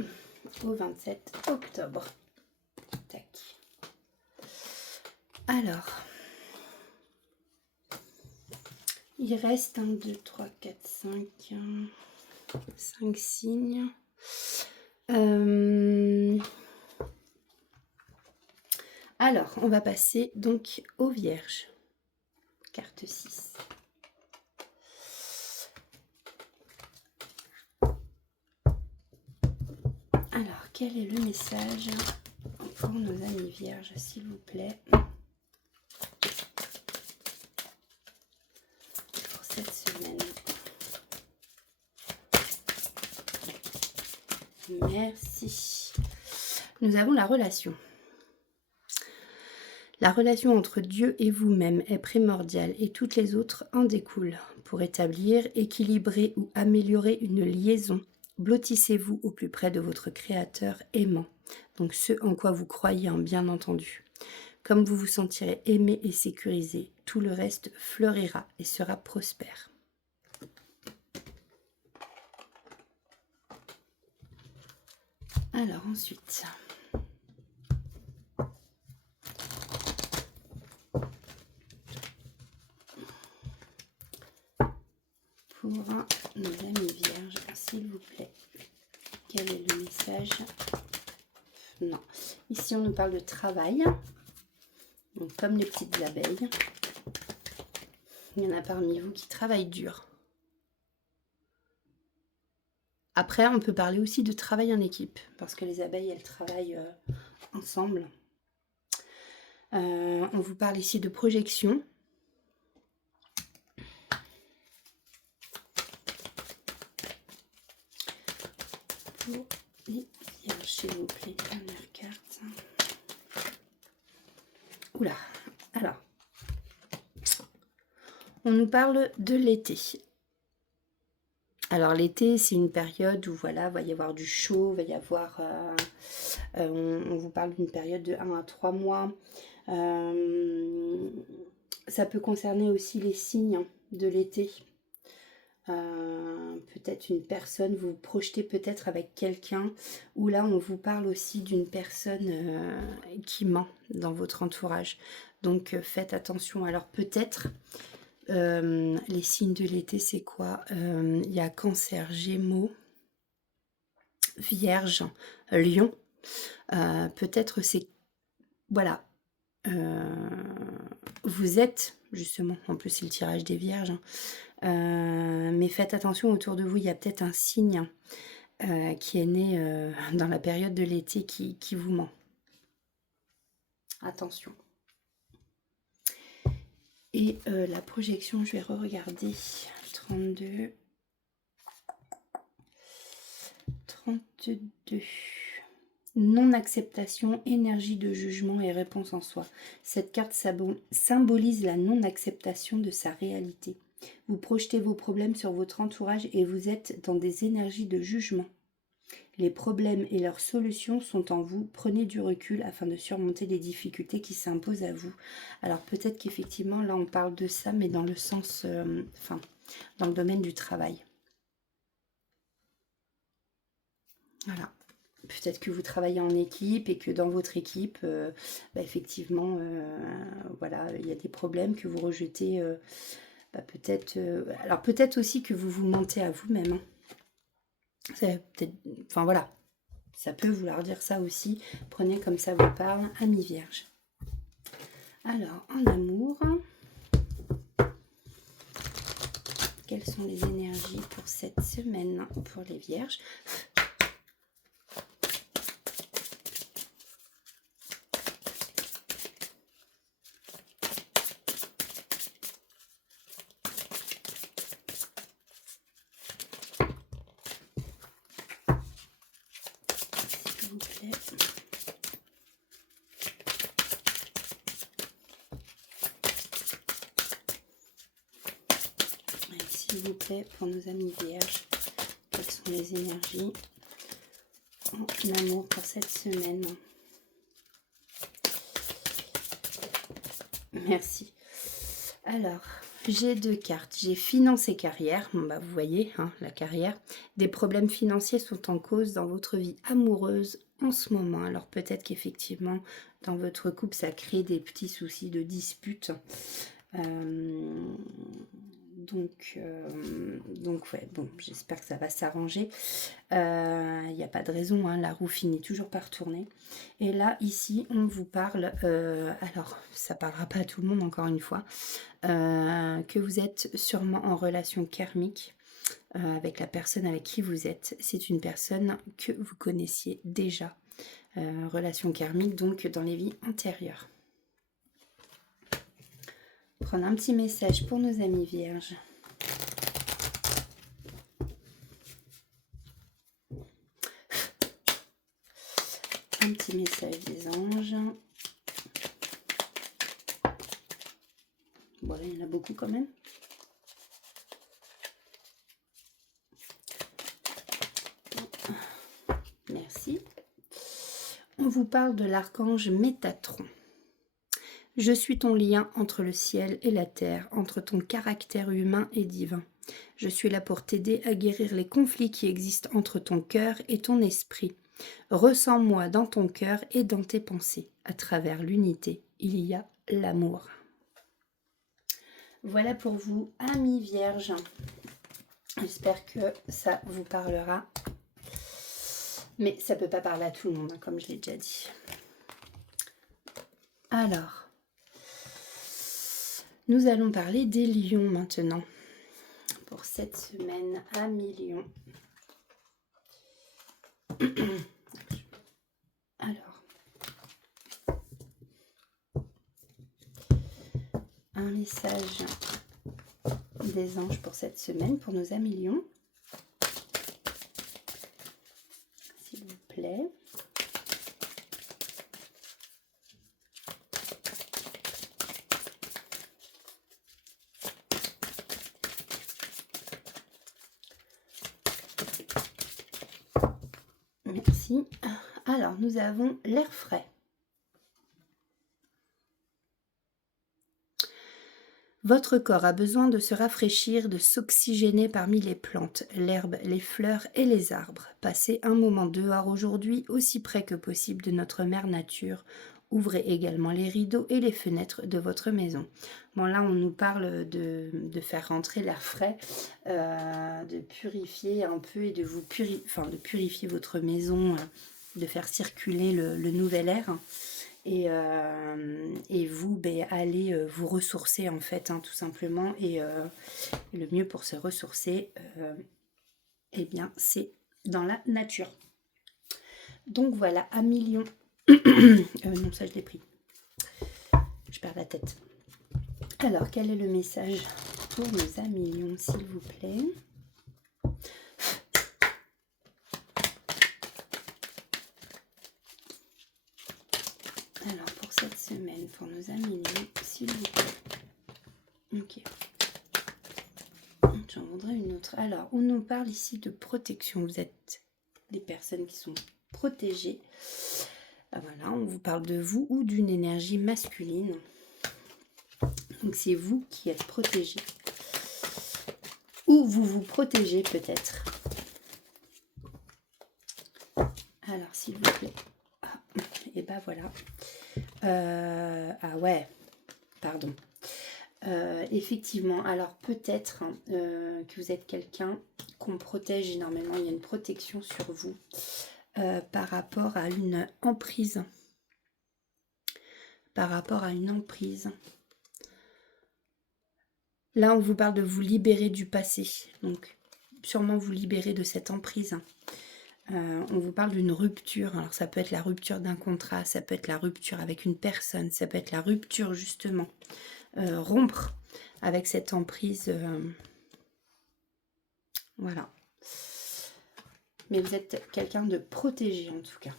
au 27 octobre. Tac. Alors, il reste 1, 2, 3, 4, 5 signes. Alors, on va passer donc aux Vierges. Carte 6. Alors, quel est le message pour nos amis Vierges, s'il vous plaît? Merci. Nous avons la relation. La relation entre Dieu et vous-même est primordiale et toutes les autres en découlent. Pour établir, équilibrer ou améliorer une liaison, blottissez-vous au plus près de votre Créateur aimant, donc ce en quoi vous croyez en bien entendu. Comme vous vous sentirez aimé et sécurisé, tout le reste fleurira et sera prospère. Alors ensuite, pour nos amis vierges, s'il vous plaît, quel est le message? Non. Ici, on nous parle de travail. Donc, comme les petites abeilles, il y en a parmi vous qui travaillent dur. Après, on peut parler aussi de travail en équipe, parce que les abeilles, elles travaillent ensemble. On vous parle ici de projection. Pour les vierges, s'il vous plaît, dernière carte. Oula, alors, on nous parle de l'été. Alors l'été, c'est une période où voilà, va y avoir du chaud, va y avoir, on vous parle d'une période de 1 à 3 mois. Ça peut concerner aussi les signes de l'été. Peut-être une personne, vous vous projetez peut-être avec quelqu'un, ou là on vous parle aussi d'une personne qui ment dans votre entourage. Donc faites attention. Alors peut-être... les signes de l'été, c'est quoi? Il y a Cancer, Gémeaux, Vierge, Lion. Peut-être c'est... Voilà. Vous êtes, justement, en plus c'est le tirage des Vierges, mais faites attention, autour de vous, il y a peut-être un signe qui est né dans la période de l'été qui vous ment. Attention. Et la projection, je vais re-regarder. 32. 32. Non-acceptation, énergie de jugement et réponse en soi. Cette carte symbolise la non-acceptation de sa réalité. Vous projetez vos problèmes sur votre entourage et vous êtes dans des énergies de jugement. Les problèmes et leurs solutions sont en vous. Prenez du recul afin de surmonter les difficultés qui s'imposent à vous. Alors peut-être qu'effectivement, là on parle de ça, mais dans le sens, dans le domaine du travail. Voilà. Peut-être que vous travaillez en équipe et que dans votre équipe, effectivement, voilà, il y a des problèmes que vous rejetez. Peut-être, alors peut-être aussi que vous vous mentez à vous-même. Hein. Peut-être, enfin voilà, ça peut vouloir dire ça aussi. Prenez comme ça vous parle, amis vierges. Alors, en amour, quelles sont les énergies pour cette semaine pour les vierges? S'il vous plaît. S'il vous plaît, pour nos amis vierges, quelles sont les énergies en amour pour cette semaine? Merci. Alors, j'ai 2 cartes. J'ai finance et carrière. Bon, vous voyez, hein, la carrière. Des problèmes financiers sont en cause dans votre vie amoureuse en ce moment. Alors peut-être qu'effectivement, dans votre couple, ça crée des petits soucis de dispute. Donc ouais, bon, j'espère que ça va s'arranger. Il n'y a pas de raison, hein, la roue finit toujours par tourner. Et là, ici, on vous parle, alors ça parlera pas à tout le monde encore une fois, que vous êtes sûrement en relation karmique avec la personne avec qui vous êtes. C'est une personne que vous connaissiez déjà, relation karmique, donc dans les vies antérieures. Prendre un petit message pour nos amis vierges. un petit message des anges. Bon, là, il y en a beaucoup quand même. Merci. On vous parle de l'archange Métatron. Je suis ton lien entre le ciel et la terre, entre ton caractère humain et divin. Je suis là pour t'aider à guérir les conflits qui existent entre ton cœur et ton esprit. Ressens-moi dans ton cœur et dans tes pensées. À travers l'unité, il y a l'amour. Voilà pour vous, amis vierges. J'espère que ça vous parlera. Mais ça ne peut pas parler à tout le monde, hein, comme je l'ai déjà dit. Alors, nous allons parler des lions maintenant. Pour cette semaine, amis lions. Alors, un message des anges pour cette semaine, pour nos amis lions. S'il vous plaît. Merci. Alors, nous avons l'air frais. Votre corps a besoin de se rafraîchir, de s'oxygéner parmi les plantes, l'herbe, les fleurs et les arbres. Passez un moment dehors aujourd'hui, aussi près que possible de notre mère nature. Ouvrez également les rideaux et les fenêtres de votre maison. Bon, là, on nous parle de faire rentrer l'air frais, de purifier un peu et de de purifier votre maison, de faire circuler le nouvel air. Et vous, allez vous ressourcer en fait, hein, tout simplement. Et le mieux pour se ressourcer, eh bien, c'est dans la nature. Donc voilà, à millions. Non, ça je l'ai pris. Je perds la tête. Alors, quel est le message pour nos amis lions, s'il vous plaît? Alors, pour cette semaine, pour nos amis lions, s'il vous plaît. Ok. J'en voudrais une autre. Alors, on nous parle ici de protection. Vous êtes des personnes qui sont protégées. Voilà, on vous parle de vous ou d'une énergie masculine. Donc, c'est vous qui êtes protégés. Ou vous vous protégez peut-être. Alors, s'il vous plaît. Ah, et ben voilà. Ah ouais, pardon. Effectivement, alors peut-être que vous êtes quelqu'un qu'on protège énormément. Il y a une protection sur vous par rapport à une emprise. Par rapport à une emprise. Là, on vous parle de vous libérer du passé. Donc, sûrement vous libérer de cette emprise. On vous parle d'une rupture. Alors, ça peut être la rupture d'un contrat, ça peut être la rupture avec une personne, ça peut être la rupture, justement. Rompre avec cette emprise. Voilà. Mais vous êtes quelqu'un de protégé, en tout cas.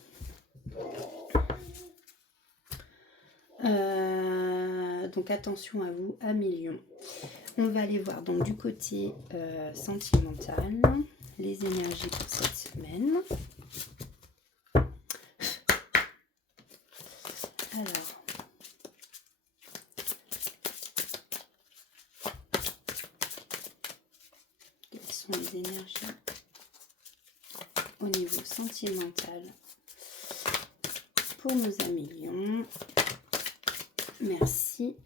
Donc, attention à vous, à millions. On va aller voir donc du côté sentimental, les énergies pour cette semaine. Alors, quelles sont les énergies au niveau sentimental pour nos amis lions? Merci.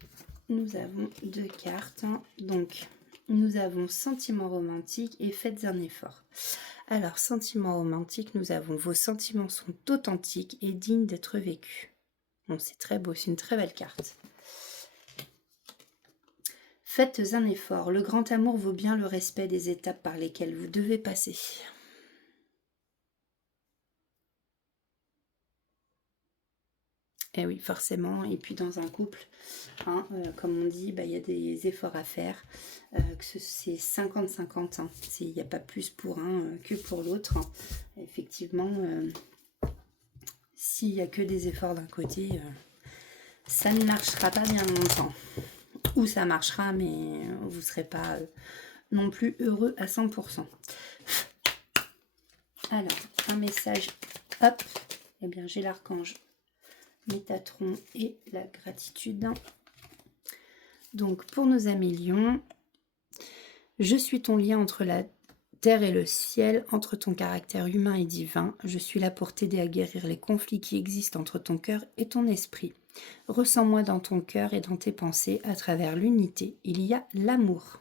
Nous avons 2 cartes. Donc, nous avons sentiment romantique et faites un effort. Alors, sentiment romantique, nous avons vos sentiments sont authentiques et dignes d'être vécus. Bon, c'est très beau, c'est une très belle carte. Faites un effort. Le grand amour vaut bien le respect des étapes par lesquelles vous devez passer. Et oui, forcément. Et puis dans un couple, hein, comme on dit, il y a des efforts à faire. Que c'est 50-50. Hein. Il n'y a pas plus pour un que pour l'autre. Hein. Effectivement, S'il n'y a que des efforts d'un côté, ça ne marchera pas bien longtemps. Ou ça marchera, mais vous ne serez pas non plus heureux à 100%. Alors, un message, hop, eh bien j'ai l'archange Métatron et la gratitude. Donc pour nos amis lions, je suis ton lien entre la terre et le ciel, entre ton caractère humain et divin. Je suis là pour t'aider à guérir les conflits qui existent entre ton cœur et ton esprit. Ressens-moi dans ton cœur et dans tes pensées. À travers l'unité, il y a l'amour.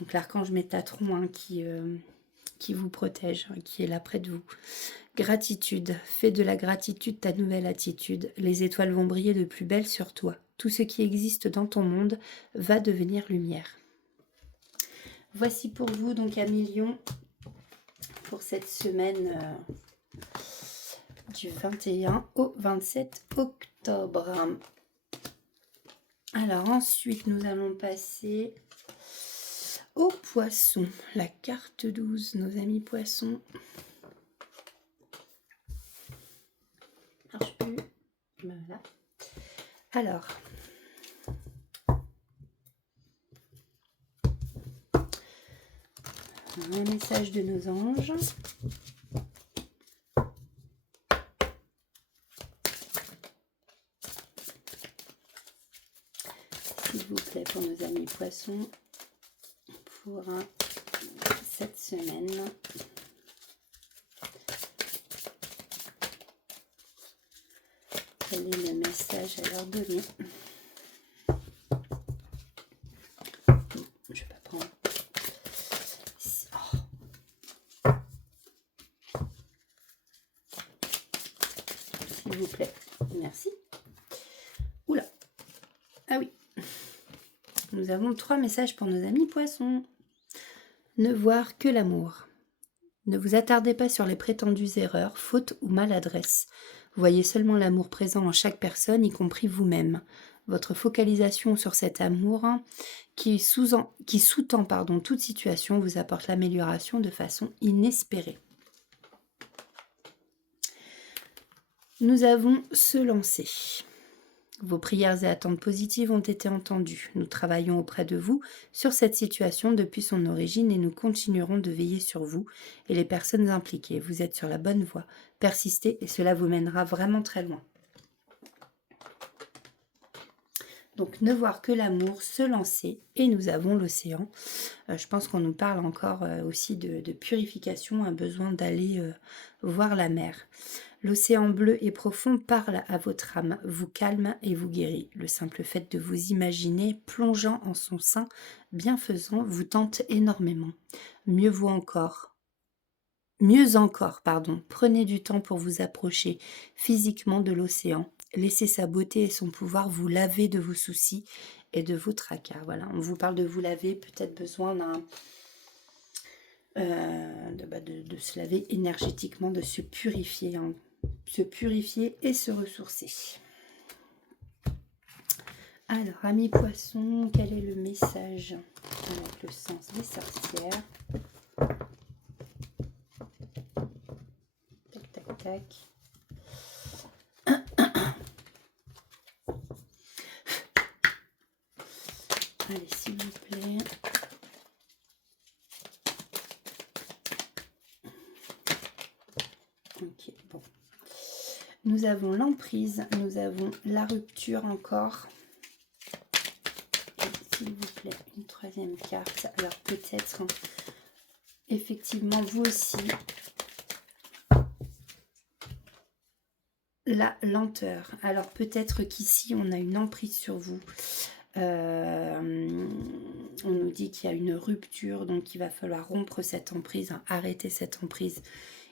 Donc l'archange Métatron hein, qui vous protège, hein, qui est là près de vous. Gratitude, fais de la gratitude ta nouvelle attitude. Les étoiles vont briller de plus belle sur toi. Tout ce qui existe dans ton monde va devenir lumière. Voici pour vous, donc amis lions, pour cette semaine du 21 au 27 octobre. Alors ensuite, nous allons passer aux poissons. La carte 12, nos amis poissons. Marche plus. Voilà. Alors, un message de nos anges. S'il vous plaît, pour nos amis poissons, pour cette semaine. Quel est le message à leur donner? Je vais pas prendre. Oh. S'il vous plaît. Merci. Oula. Ah oui. Nous avons 3 messages pour nos amis poissons. Ne voir que l'amour. Ne vous attardez pas sur les prétendues erreurs, fautes ou maladresses. Voyez seulement l'amour présent en chaque personne, y compris vous-même. Votre focalisation sur cet amour qui sous-tend toute situation vous apporte l'amélioration de façon inespérée. Nous avons se lancer. Vos prières et attentes positives ont été entendues. Nous travaillons auprès de vous sur cette situation depuis son origine et nous continuerons de veiller sur vous et les personnes impliquées. Vous êtes sur la bonne voie. Persistez et cela vous mènera vraiment très loin. Donc ne voir que l'amour, se lancer et nous avons l'océan. Je pense qu'on nous parle encore aussi de purification, un besoin d'aller voir la mer. L'océan bleu et profond parle à votre âme, vous calme et vous guérit. Le simple fait de vous imaginer plongeant en son sein bienfaisant vous tente énormément. Mieux encore, prenez du temps pour vous approcher physiquement de l'océan. Laissez sa beauté et son pouvoir vous laver de vos soucis et de vos tracas. Voilà, on vous parle de vous laver, peut-être besoin de se laver énergétiquement, de se purifier. Se purifier et se ressourcer. Alors, amis poissons, quel est le message avec le sens des sorcières? Tac, tac, tac. Allez, s'il vous plaît. Ok, bon. Nous avons l'emprise, nous avons la rupture encore. S'il vous plaît, une troisième carte. Alors peut-être, effectivement, vous aussi, la lenteur. Alors peut-être qu'ici, on a une emprise sur vous. On nous dit qu'il y a une rupture, donc il va falloir rompre cette emprise, arrêter cette emprise.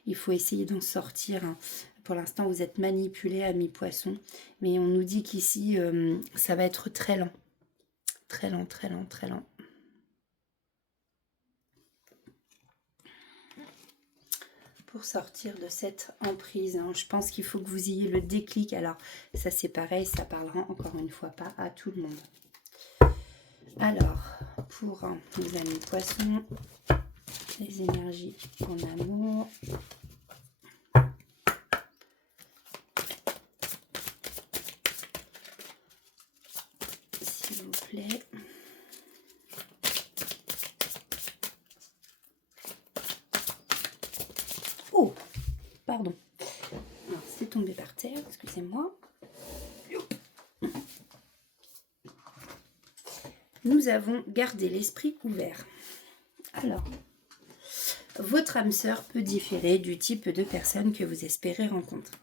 Il faut essayer d'en sortir. Pour l'instant, vous êtes manipulé, amis poissons. Mais on nous dit qu'ici, ça va être très lent. Très lent, très lent, très lent. Pour sortir de cette emprise, je pense qu'il faut que vous ayez le déclic. Alors, ça c'est pareil, ça parlera encore une fois pas à tout le monde. Alors, pour nos amis poissons, les énergies en amour. pardon. Alors, c'est tombé par terre, excusez-moi. Nous avons gardé l'esprit ouvert. Alors, votre âme sœur peut différer du type de personne que vous espérez rencontrer.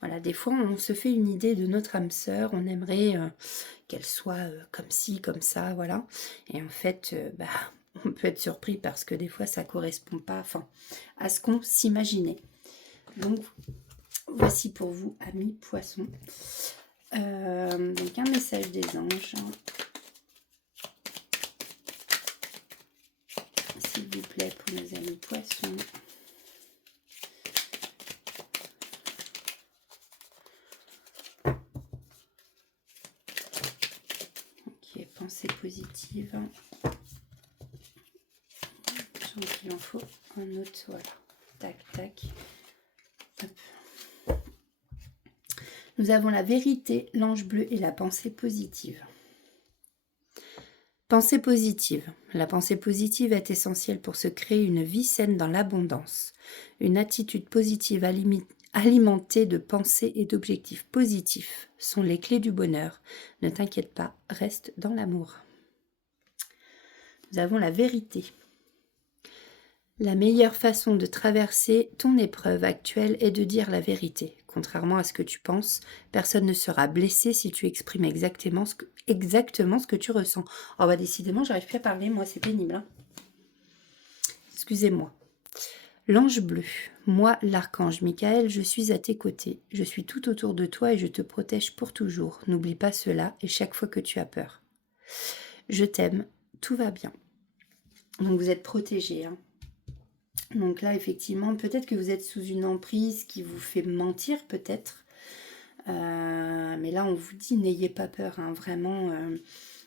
Voilà, des fois, on se fait une idée de notre âme sœur, on aimerait qu'elle soit comme ci, comme ça, voilà. Et en fait, on peut être surpris parce que des fois, ça ne correspond pas à ce qu'on s'imaginait. Donc, voici pour vous, amis poissons. Donc, un message des anges. S'il vous plaît, pour nos amis poissons. Ok, pensée positive. Donc, il en faut un autre, voilà. Tac, tac. Hop. Nous avons la vérité, l'ange bleu et la pensée positive. Pensée positive. La pensée positive est essentielle pour se créer une vie saine dans l'abondance. Une attitude positive alimentée de pensées et d'objectifs positifs sont les clés du bonheur. Ne t'inquiète pas, reste dans l'amour. Nous avons la vérité. La meilleure façon de traverser ton épreuve actuelle est de dire la vérité. Contrairement à ce que tu penses, personne ne sera blessé si tu exprimes exactement ce que tu ressens. Oh bah décidément, j'arrive plus à parler, moi c'est pénible. Hein. Excusez-moi. L'ange bleu, moi l'archange Michael, je suis à tes côtés. Je suis tout autour de toi et je te protège pour toujours. N'oublie pas cela et chaque fois que tu as peur. Je t'aime, tout va bien. Donc vous êtes protégés, hein. Donc là, effectivement, peut-être que vous êtes sous une emprise qui vous fait mentir, peut-être. Mais là, on vous dit, n'ayez pas peur. Hein,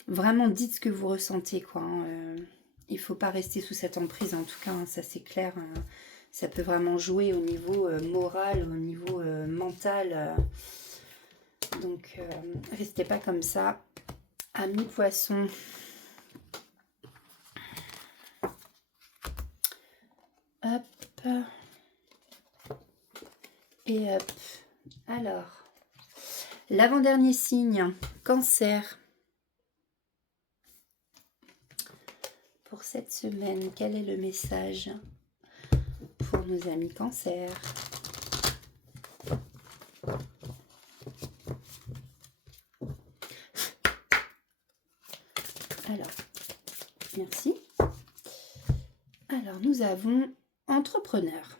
vraiment, dites ce que vous ressentez. Quoi, hein, il ne faut pas rester sous cette emprise, en tout cas, hein, ça c'est clair. Hein, ça peut vraiment jouer au niveau moral, au niveau mental. Donc, restez pas comme ça. Amis poissons. Hop. Et hop. Alors, l'avant-dernier signe, Cancer. Pour cette semaine, quel est le message pour nos amis Cancer? Alors, merci. Alors, nous avons entrepreneur.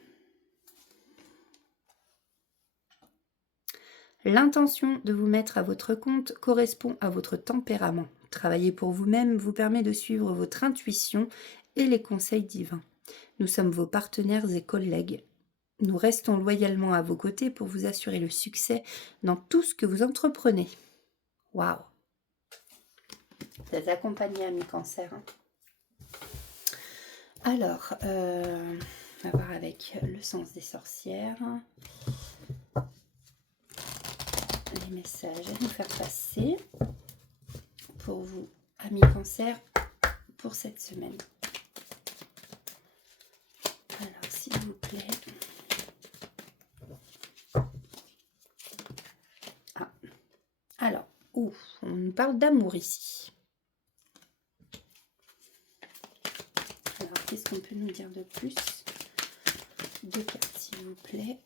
L'intention de vous mettre à votre compte correspond à votre tempérament. Travailler pour vous-même vous permet de suivre votre intuition et les conseils divins. Nous sommes vos partenaires et collègues. Nous restons loyalement à vos côtés pour vous assurer le succès dans tout ce que vous entreprenez. Waouh! Vous êtes accompagnés, amis Cancer. Hein. Alors, on va voir avec le sens des sorcières. Les messages à nous faire passer pour vous, amis Cancer, pour cette semaine. Alors, s'il vous plaît. Ah. Alors, on nous parle d'amour ici. Alors, qu'est-ce qu'on peut nous dire de plus? 2 cartes, s'il vous plaît.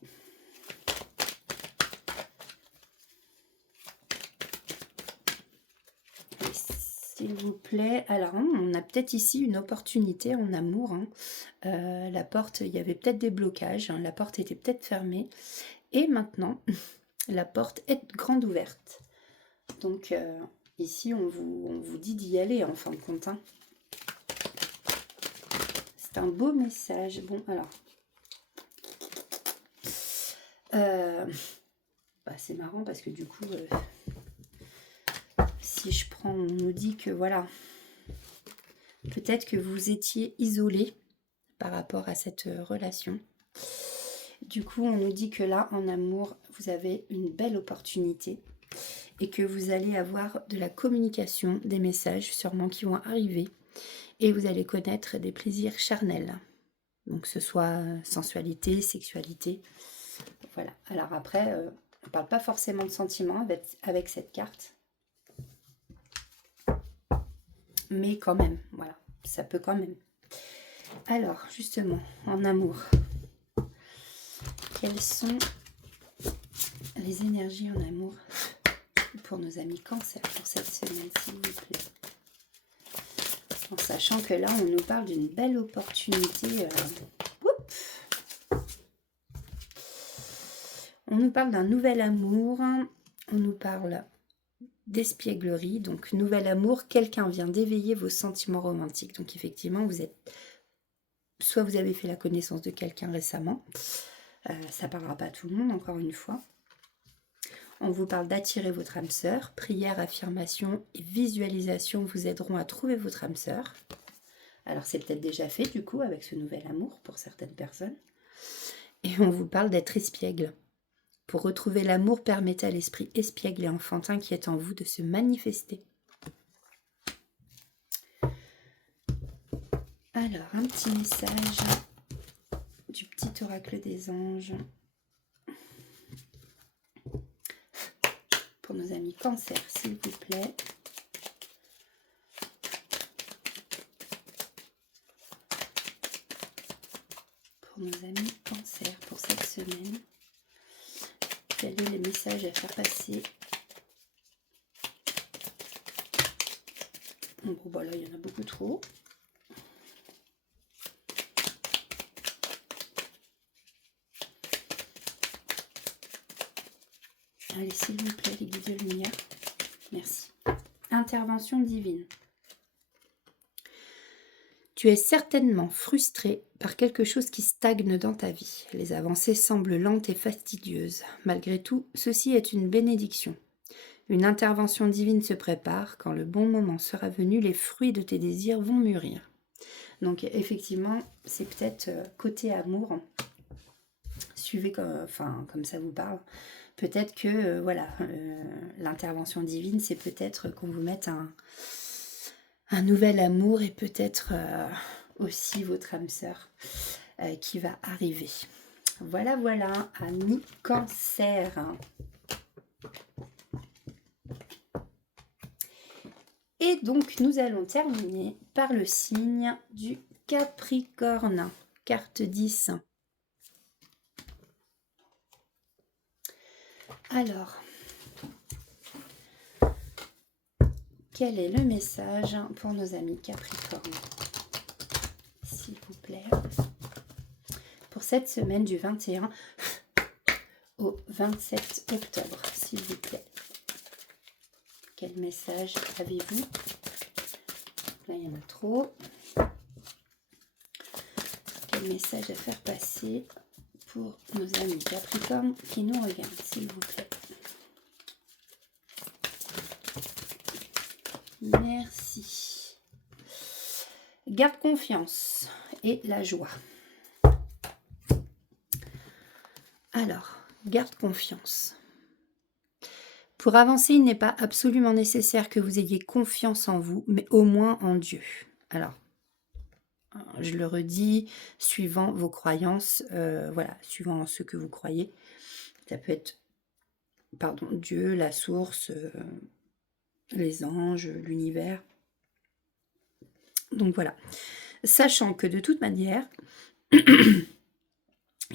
S'il vous plaît. Alors, on a peut-être ici une opportunité en amour. Hein. La porte, il y avait peut-être des blocages. Hein. La porte était peut-être fermée. Et maintenant, la porte est grande ouverte. Donc, ici, on vous dit d'y aller, en fin de compte. Hein. C'est un beau message. Bon, alors. C'est marrant parce que du coup... si je prends, on nous dit que voilà, peut-être que vous étiez isolé par rapport à cette relation. Du coup, on nous dit que là, en amour, vous avez une belle opportunité et que vous allez avoir de la communication, des messages sûrement qui vont arriver et vous allez connaître des plaisirs charnels. Donc, que ce soit sensualité, sexualité. Voilà. Alors après, on ne parle pas forcément de sentiments avec cette carte. Mais quand même, voilà. Ça peut quand même. Alors, justement, en amour, quelles sont les énergies en amour pour nos amis Cancer pour cette semaine, s'il vous plaît? En sachant que là, on nous parle d'une belle opportunité. On nous parle d'un nouvel amour. On nous parle d'espièglerie. Donc, nouvel amour, quelqu'un vient d'éveiller vos sentiments romantiques. Donc, effectivement, vous êtes... Soit vous avez fait la connaissance de quelqu'un récemment. Ça parlera pas à tout le monde, encore une fois. On vous parle d'attirer votre âme sœur. Prière, affirmation et visualisation vous aideront à trouver votre âme sœur. Alors, c'est peut-être déjà fait, du coup, avec ce nouvel amour pour certaines personnes. Et on vous parle d'être espiègle. Pour retrouver l'amour, permettez à l'esprit espiègle et enfantin qui est en vous de se manifester. Alors, un petit message du petit oracle des anges pour nos amis Cancer, s'il vous plaît. Pour nos amis Cancer, pour cette semaine. Quels sont les messages à faire passer? Bon, bah là, il y en a beaucoup trop. Allez, s'il vous plaît, les guides de lumière. Merci. Intervention divine. Tu es certainement frustré par quelque chose qui stagne dans ta vie. Les avancées semblent lentes et fastidieuses. Malgré tout, ceci est une bénédiction. Une intervention divine se prépare. Quand le bon moment sera venu, les fruits de tes désirs vont mûrir. Donc effectivement, c'est peut-être côté amour. Suivez comme ça vous parle. Peut-être que l'intervention divine, c'est peut-être qu'on vous mette un nouvel amour et peut-être aussi votre âme sœur qui va arriver. Voilà, amis Cancer. Et donc, nous allons terminer par le signe du Capricorne. Carte 10. Alors, quel est le message pour nos amis Capricorne, s'il vous plaît, pour cette semaine du 21 au 27 octobre, s'il vous plaît? Quel message avez-vous? Là, il y en a trop. Quel message à faire passer pour nos amis Capricorne qui nous regardent, s'il vous plaît? Merci. Garde confiance et la joie. Alors, garde confiance. Pour avancer, il n'est pas absolument nécessaire que vous ayez confiance en vous, mais au moins en Dieu. Alors, je le redis, suivant vos croyances, suivant ce que vous croyez. Ça peut être, Dieu, la source, les anges, l'univers. Donc voilà. Sachant que de toute manière,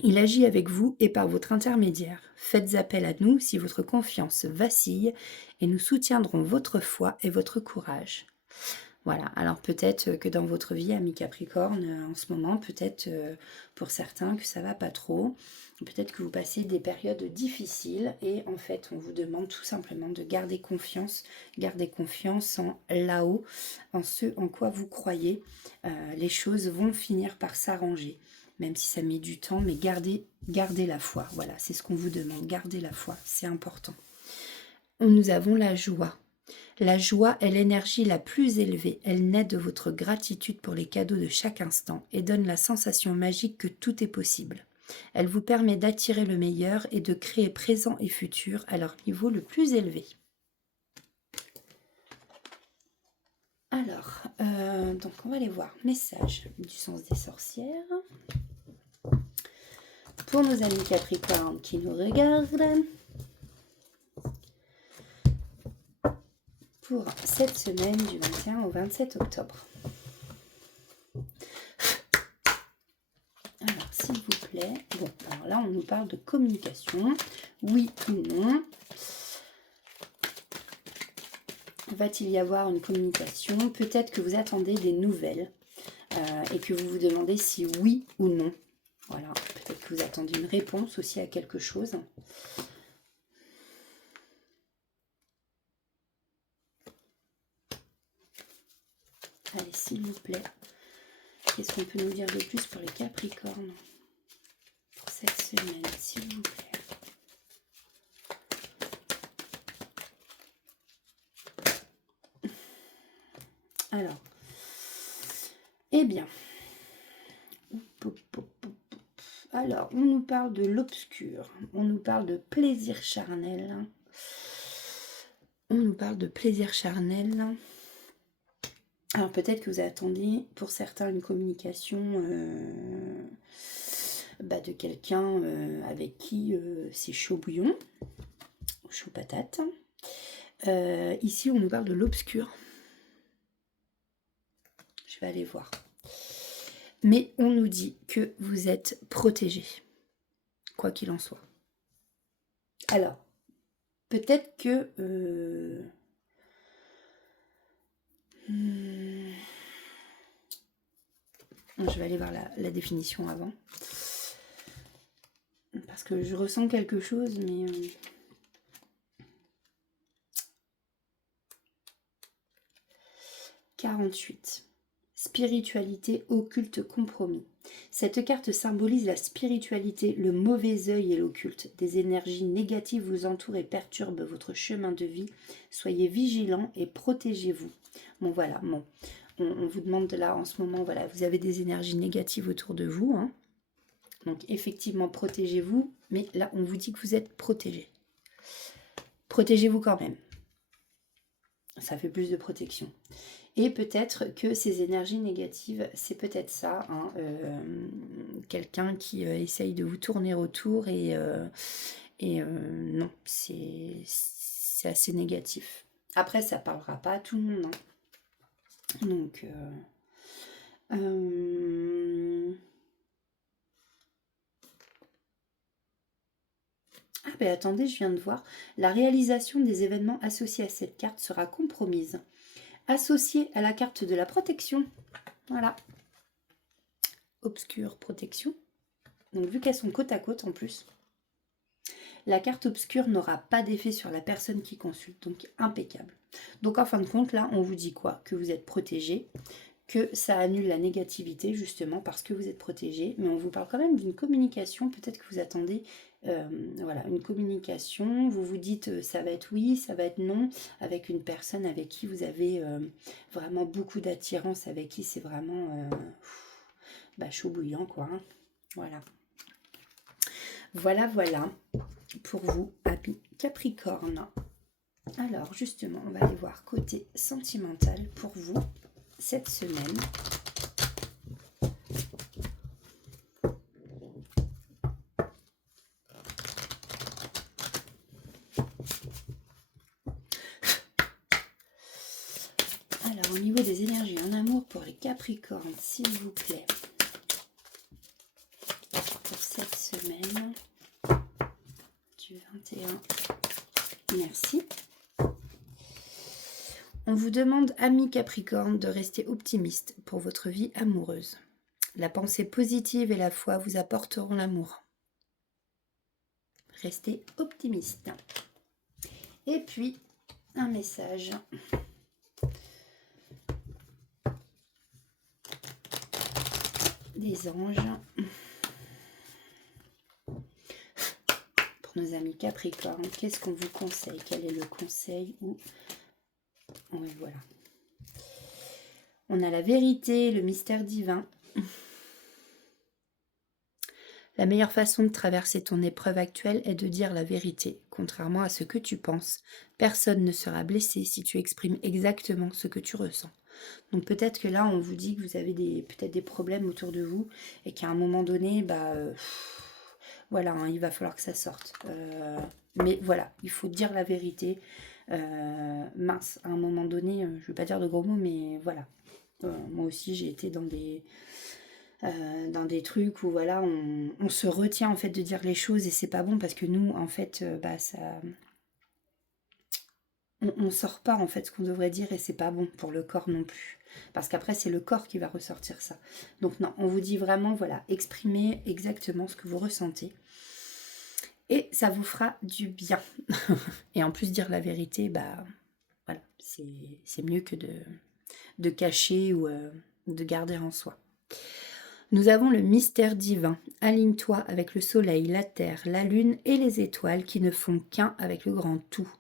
il agit avec vous et par votre intermédiaire. Faites appel à nous si votre confiance vacille et nous soutiendrons votre foi et votre courage. Voilà, alors peut-être que dans votre vie, amis Capricorne, en ce moment, peut-être pour certains que ça va pas trop, peut-être que vous passez des périodes difficiles et en fait, on vous demande tout simplement de garder confiance en là-haut, en ce en quoi vous croyez. Les choses vont finir par s'arranger, même si ça met du temps, mais gardez la foi. Voilà, c'est ce qu'on vous demande, gardez la foi, c'est important. Nous avons la joie. La joie est l'énergie la plus élevée. Elle naît de votre gratitude pour les cadeaux de chaque instant et donne la sensation magique que tout est possible. Elle vous permet d'attirer le meilleur et de créer présent et futur à leur niveau le plus élevé. Alors, donc on va aller voir. Message du sens des sorcières pour nos amis Capricorne qui nous regardent, pour cette semaine du 21 au 27 octobre. Alors, s'il vous plaît, bon, alors là, on nous parle de communication, oui ou non. Va-t-il y avoir une communication? Peut-être que vous attendez des nouvelles et que vous vous demandez si oui ou non. Voilà, peut-être que vous attendez une réponse aussi à quelque chose. Allez, s'il vous plaît, qu'est-ce qu'on peut nous dire de plus pour les Capricornes pour cette semaine, s'il vous plaît? Alors, eh bien, alors, on nous parle de l'obscur, on nous parle de plaisir charnel, on nous parle de plaisir charnel. Alors, peut-être que vous attendez, pour certains, une communication de quelqu'un avec qui c'est chaud bouillon, chaud patate. Ici, on nous parle de l'obscur. Je vais aller voir. Mais on nous dit que vous êtes protégé, quoi qu'il en soit. Alors, peut-être que... je vais aller voir la définition avant. Parce que je ressens quelque chose, mais... 48. Spiritualité occulte compromis. Cette carte symbolise la spiritualité, le mauvais œil et l'occulte. Des énergies négatives vous entourent et perturbent votre chemin de vie. Soyez vigilants et protégez-vous. Bon voilà, bon. On vous demande là en ce moment, voilà, vous avez des énergies négatives autour de vous. Hein. Donc effectivement, protégez-vous. Mais là, on vous dit que vous êtes protégés. Protégez-vous quand même. Ça fait plus de protection. Et peut-être que ces énergies négatives, c'est peut-être ça, hein, quelqu'un qui essaye de vous tourner autour et non, c'est assez négatif. Après, ça ne parlera pas à tout le monde. Hein. Donc, ah ben attendez, je viens de voir, la réalisation des événements associés à cette carte sera compromise. Associée à la carte de la protection. Voilà. Obscure, protection. Donc vu qu'elles sont côte à côte en plus, la carte obscure n'aura pas d'effet sur la personne qui consulte. Donc impeccable. Donc en fin de compte, là, on vous dit quoi? Que vous êtes protégé, que ça annule la négativité justement parce que vous êtes protégé. Mais on vous parle quand même d'une communication. Peut-être que vous attendez... voilà, une communication, vous vous dites ça va être oui, ça va être non, avec une personne avec qui vous avez vraiment beaucoup d'attirance, avec qui c'est vraiment chaud bouillant quoi, hein. Voilà. Voilà pour vous, amis Capricorne. Alors justement, on va aller voir côté sentimental pour vous cette semaine. Alors, au niveau des énergies en amour pour les Capricornes, s'il vous plaît, pour cette semaine du 21. Merci. On vous demande, amis Capricorne, de rester optimiste pour votre vie amoureuse. La pensée positive et la foi vous apporteront l'amour. Restez optimiste. Et puis, un message des anges pour nos amis Capricorne. Qu'est-ce qu'on vous conseille? Quel est le conseil? Oui, voilà. On a la vérité, le mystère divin. La meilleure façon de traverser ton épreuve actuelle est de dire la vérité. Contrairement à ce que tu penses, personne ne sera blessé si tu exprimes exactement ce que tu ressens. Donc peut-être que là, on vous dit que vous avez peut-être des problèmes autour de vous et qu'à un moment donné, Voilà, hein, il va falloir que ça sorte. Mais voilà, il faut dire la vérité. Mince, à un moment donné, je ne vais pas dire de gros mots, mais voilà. Moi aussi, j'ai été dans des trucs où voilà, on se retient en fait de dire les choses et c'est pas bon parce que nous, en fait, bah ça, on sort pas en fait ce qu'on devrait dire et c'est pas bon pour le corps non plus. Parce qu'après, c'est le corps qui va ressortir ça. Donc non, on vous dit vraiment, voilà, exprimez exactement ce que vous ressentez. Et ça vous fera du bien. Et en plus, dire la vérité, bah voilà, c'est mieux que de cacher ou de garder en soi. Nous avons le mystère divin. Aligne-toi avec le soleil, la terre, la lune et les étoiles qui ne font qu'un avec le grand tout.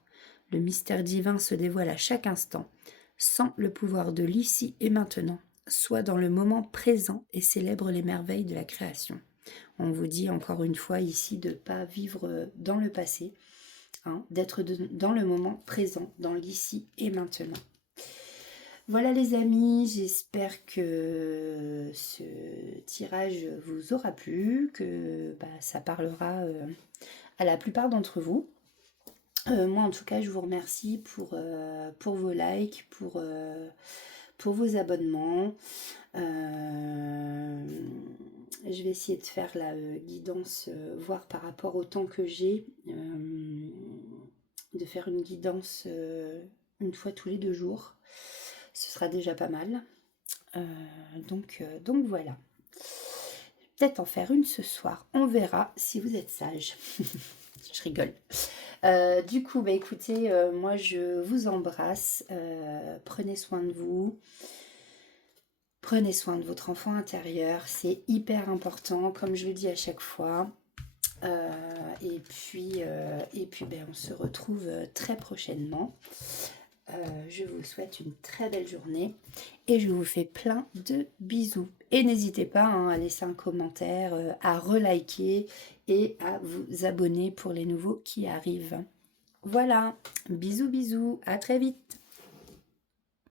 Le mystère divin se dévoile à chaque instant, sans le pouvoir de l'ici et maintenant. Sois dans le moment présent et célèbre les merveilles de la création. On vous dit encore une fois ici de ne pas vivre dans le passé, hein, d'être dans le moment présent, dans l'ici et maintenant. Voilà les amis, j'espère que ce tirage vous aura plu, que ça parlera à la plupart d'entre vous. Moi en tout cas je vous remercie pour vos likes, pour vos abonnements. Je vais essayer de faire la guidance, voir par rapport au temps que j'ai, de faire une guidance une fois tous les 2 jours. Ce sera déjà pas mal. Donc voilà. Peut-être en faire une ce soir. On verra si vous êtes sage. Je rigole. Du coup, écoutez, moi je vous embrasse. Prenez soin de vous. Prenez soin de votre enfant intérieur. C'est hyper important, comme je le dis à chaque fois. Et puis on se retrouve très prochainement. Je vous souhaite une très belle journée et je vous fais plein de bisous. Et n'hésitez pas à laisser un commentaire, à reliker et à vous abonner pour les nouveaux qui arrivent. Voilà, bisous bisous, à très vite.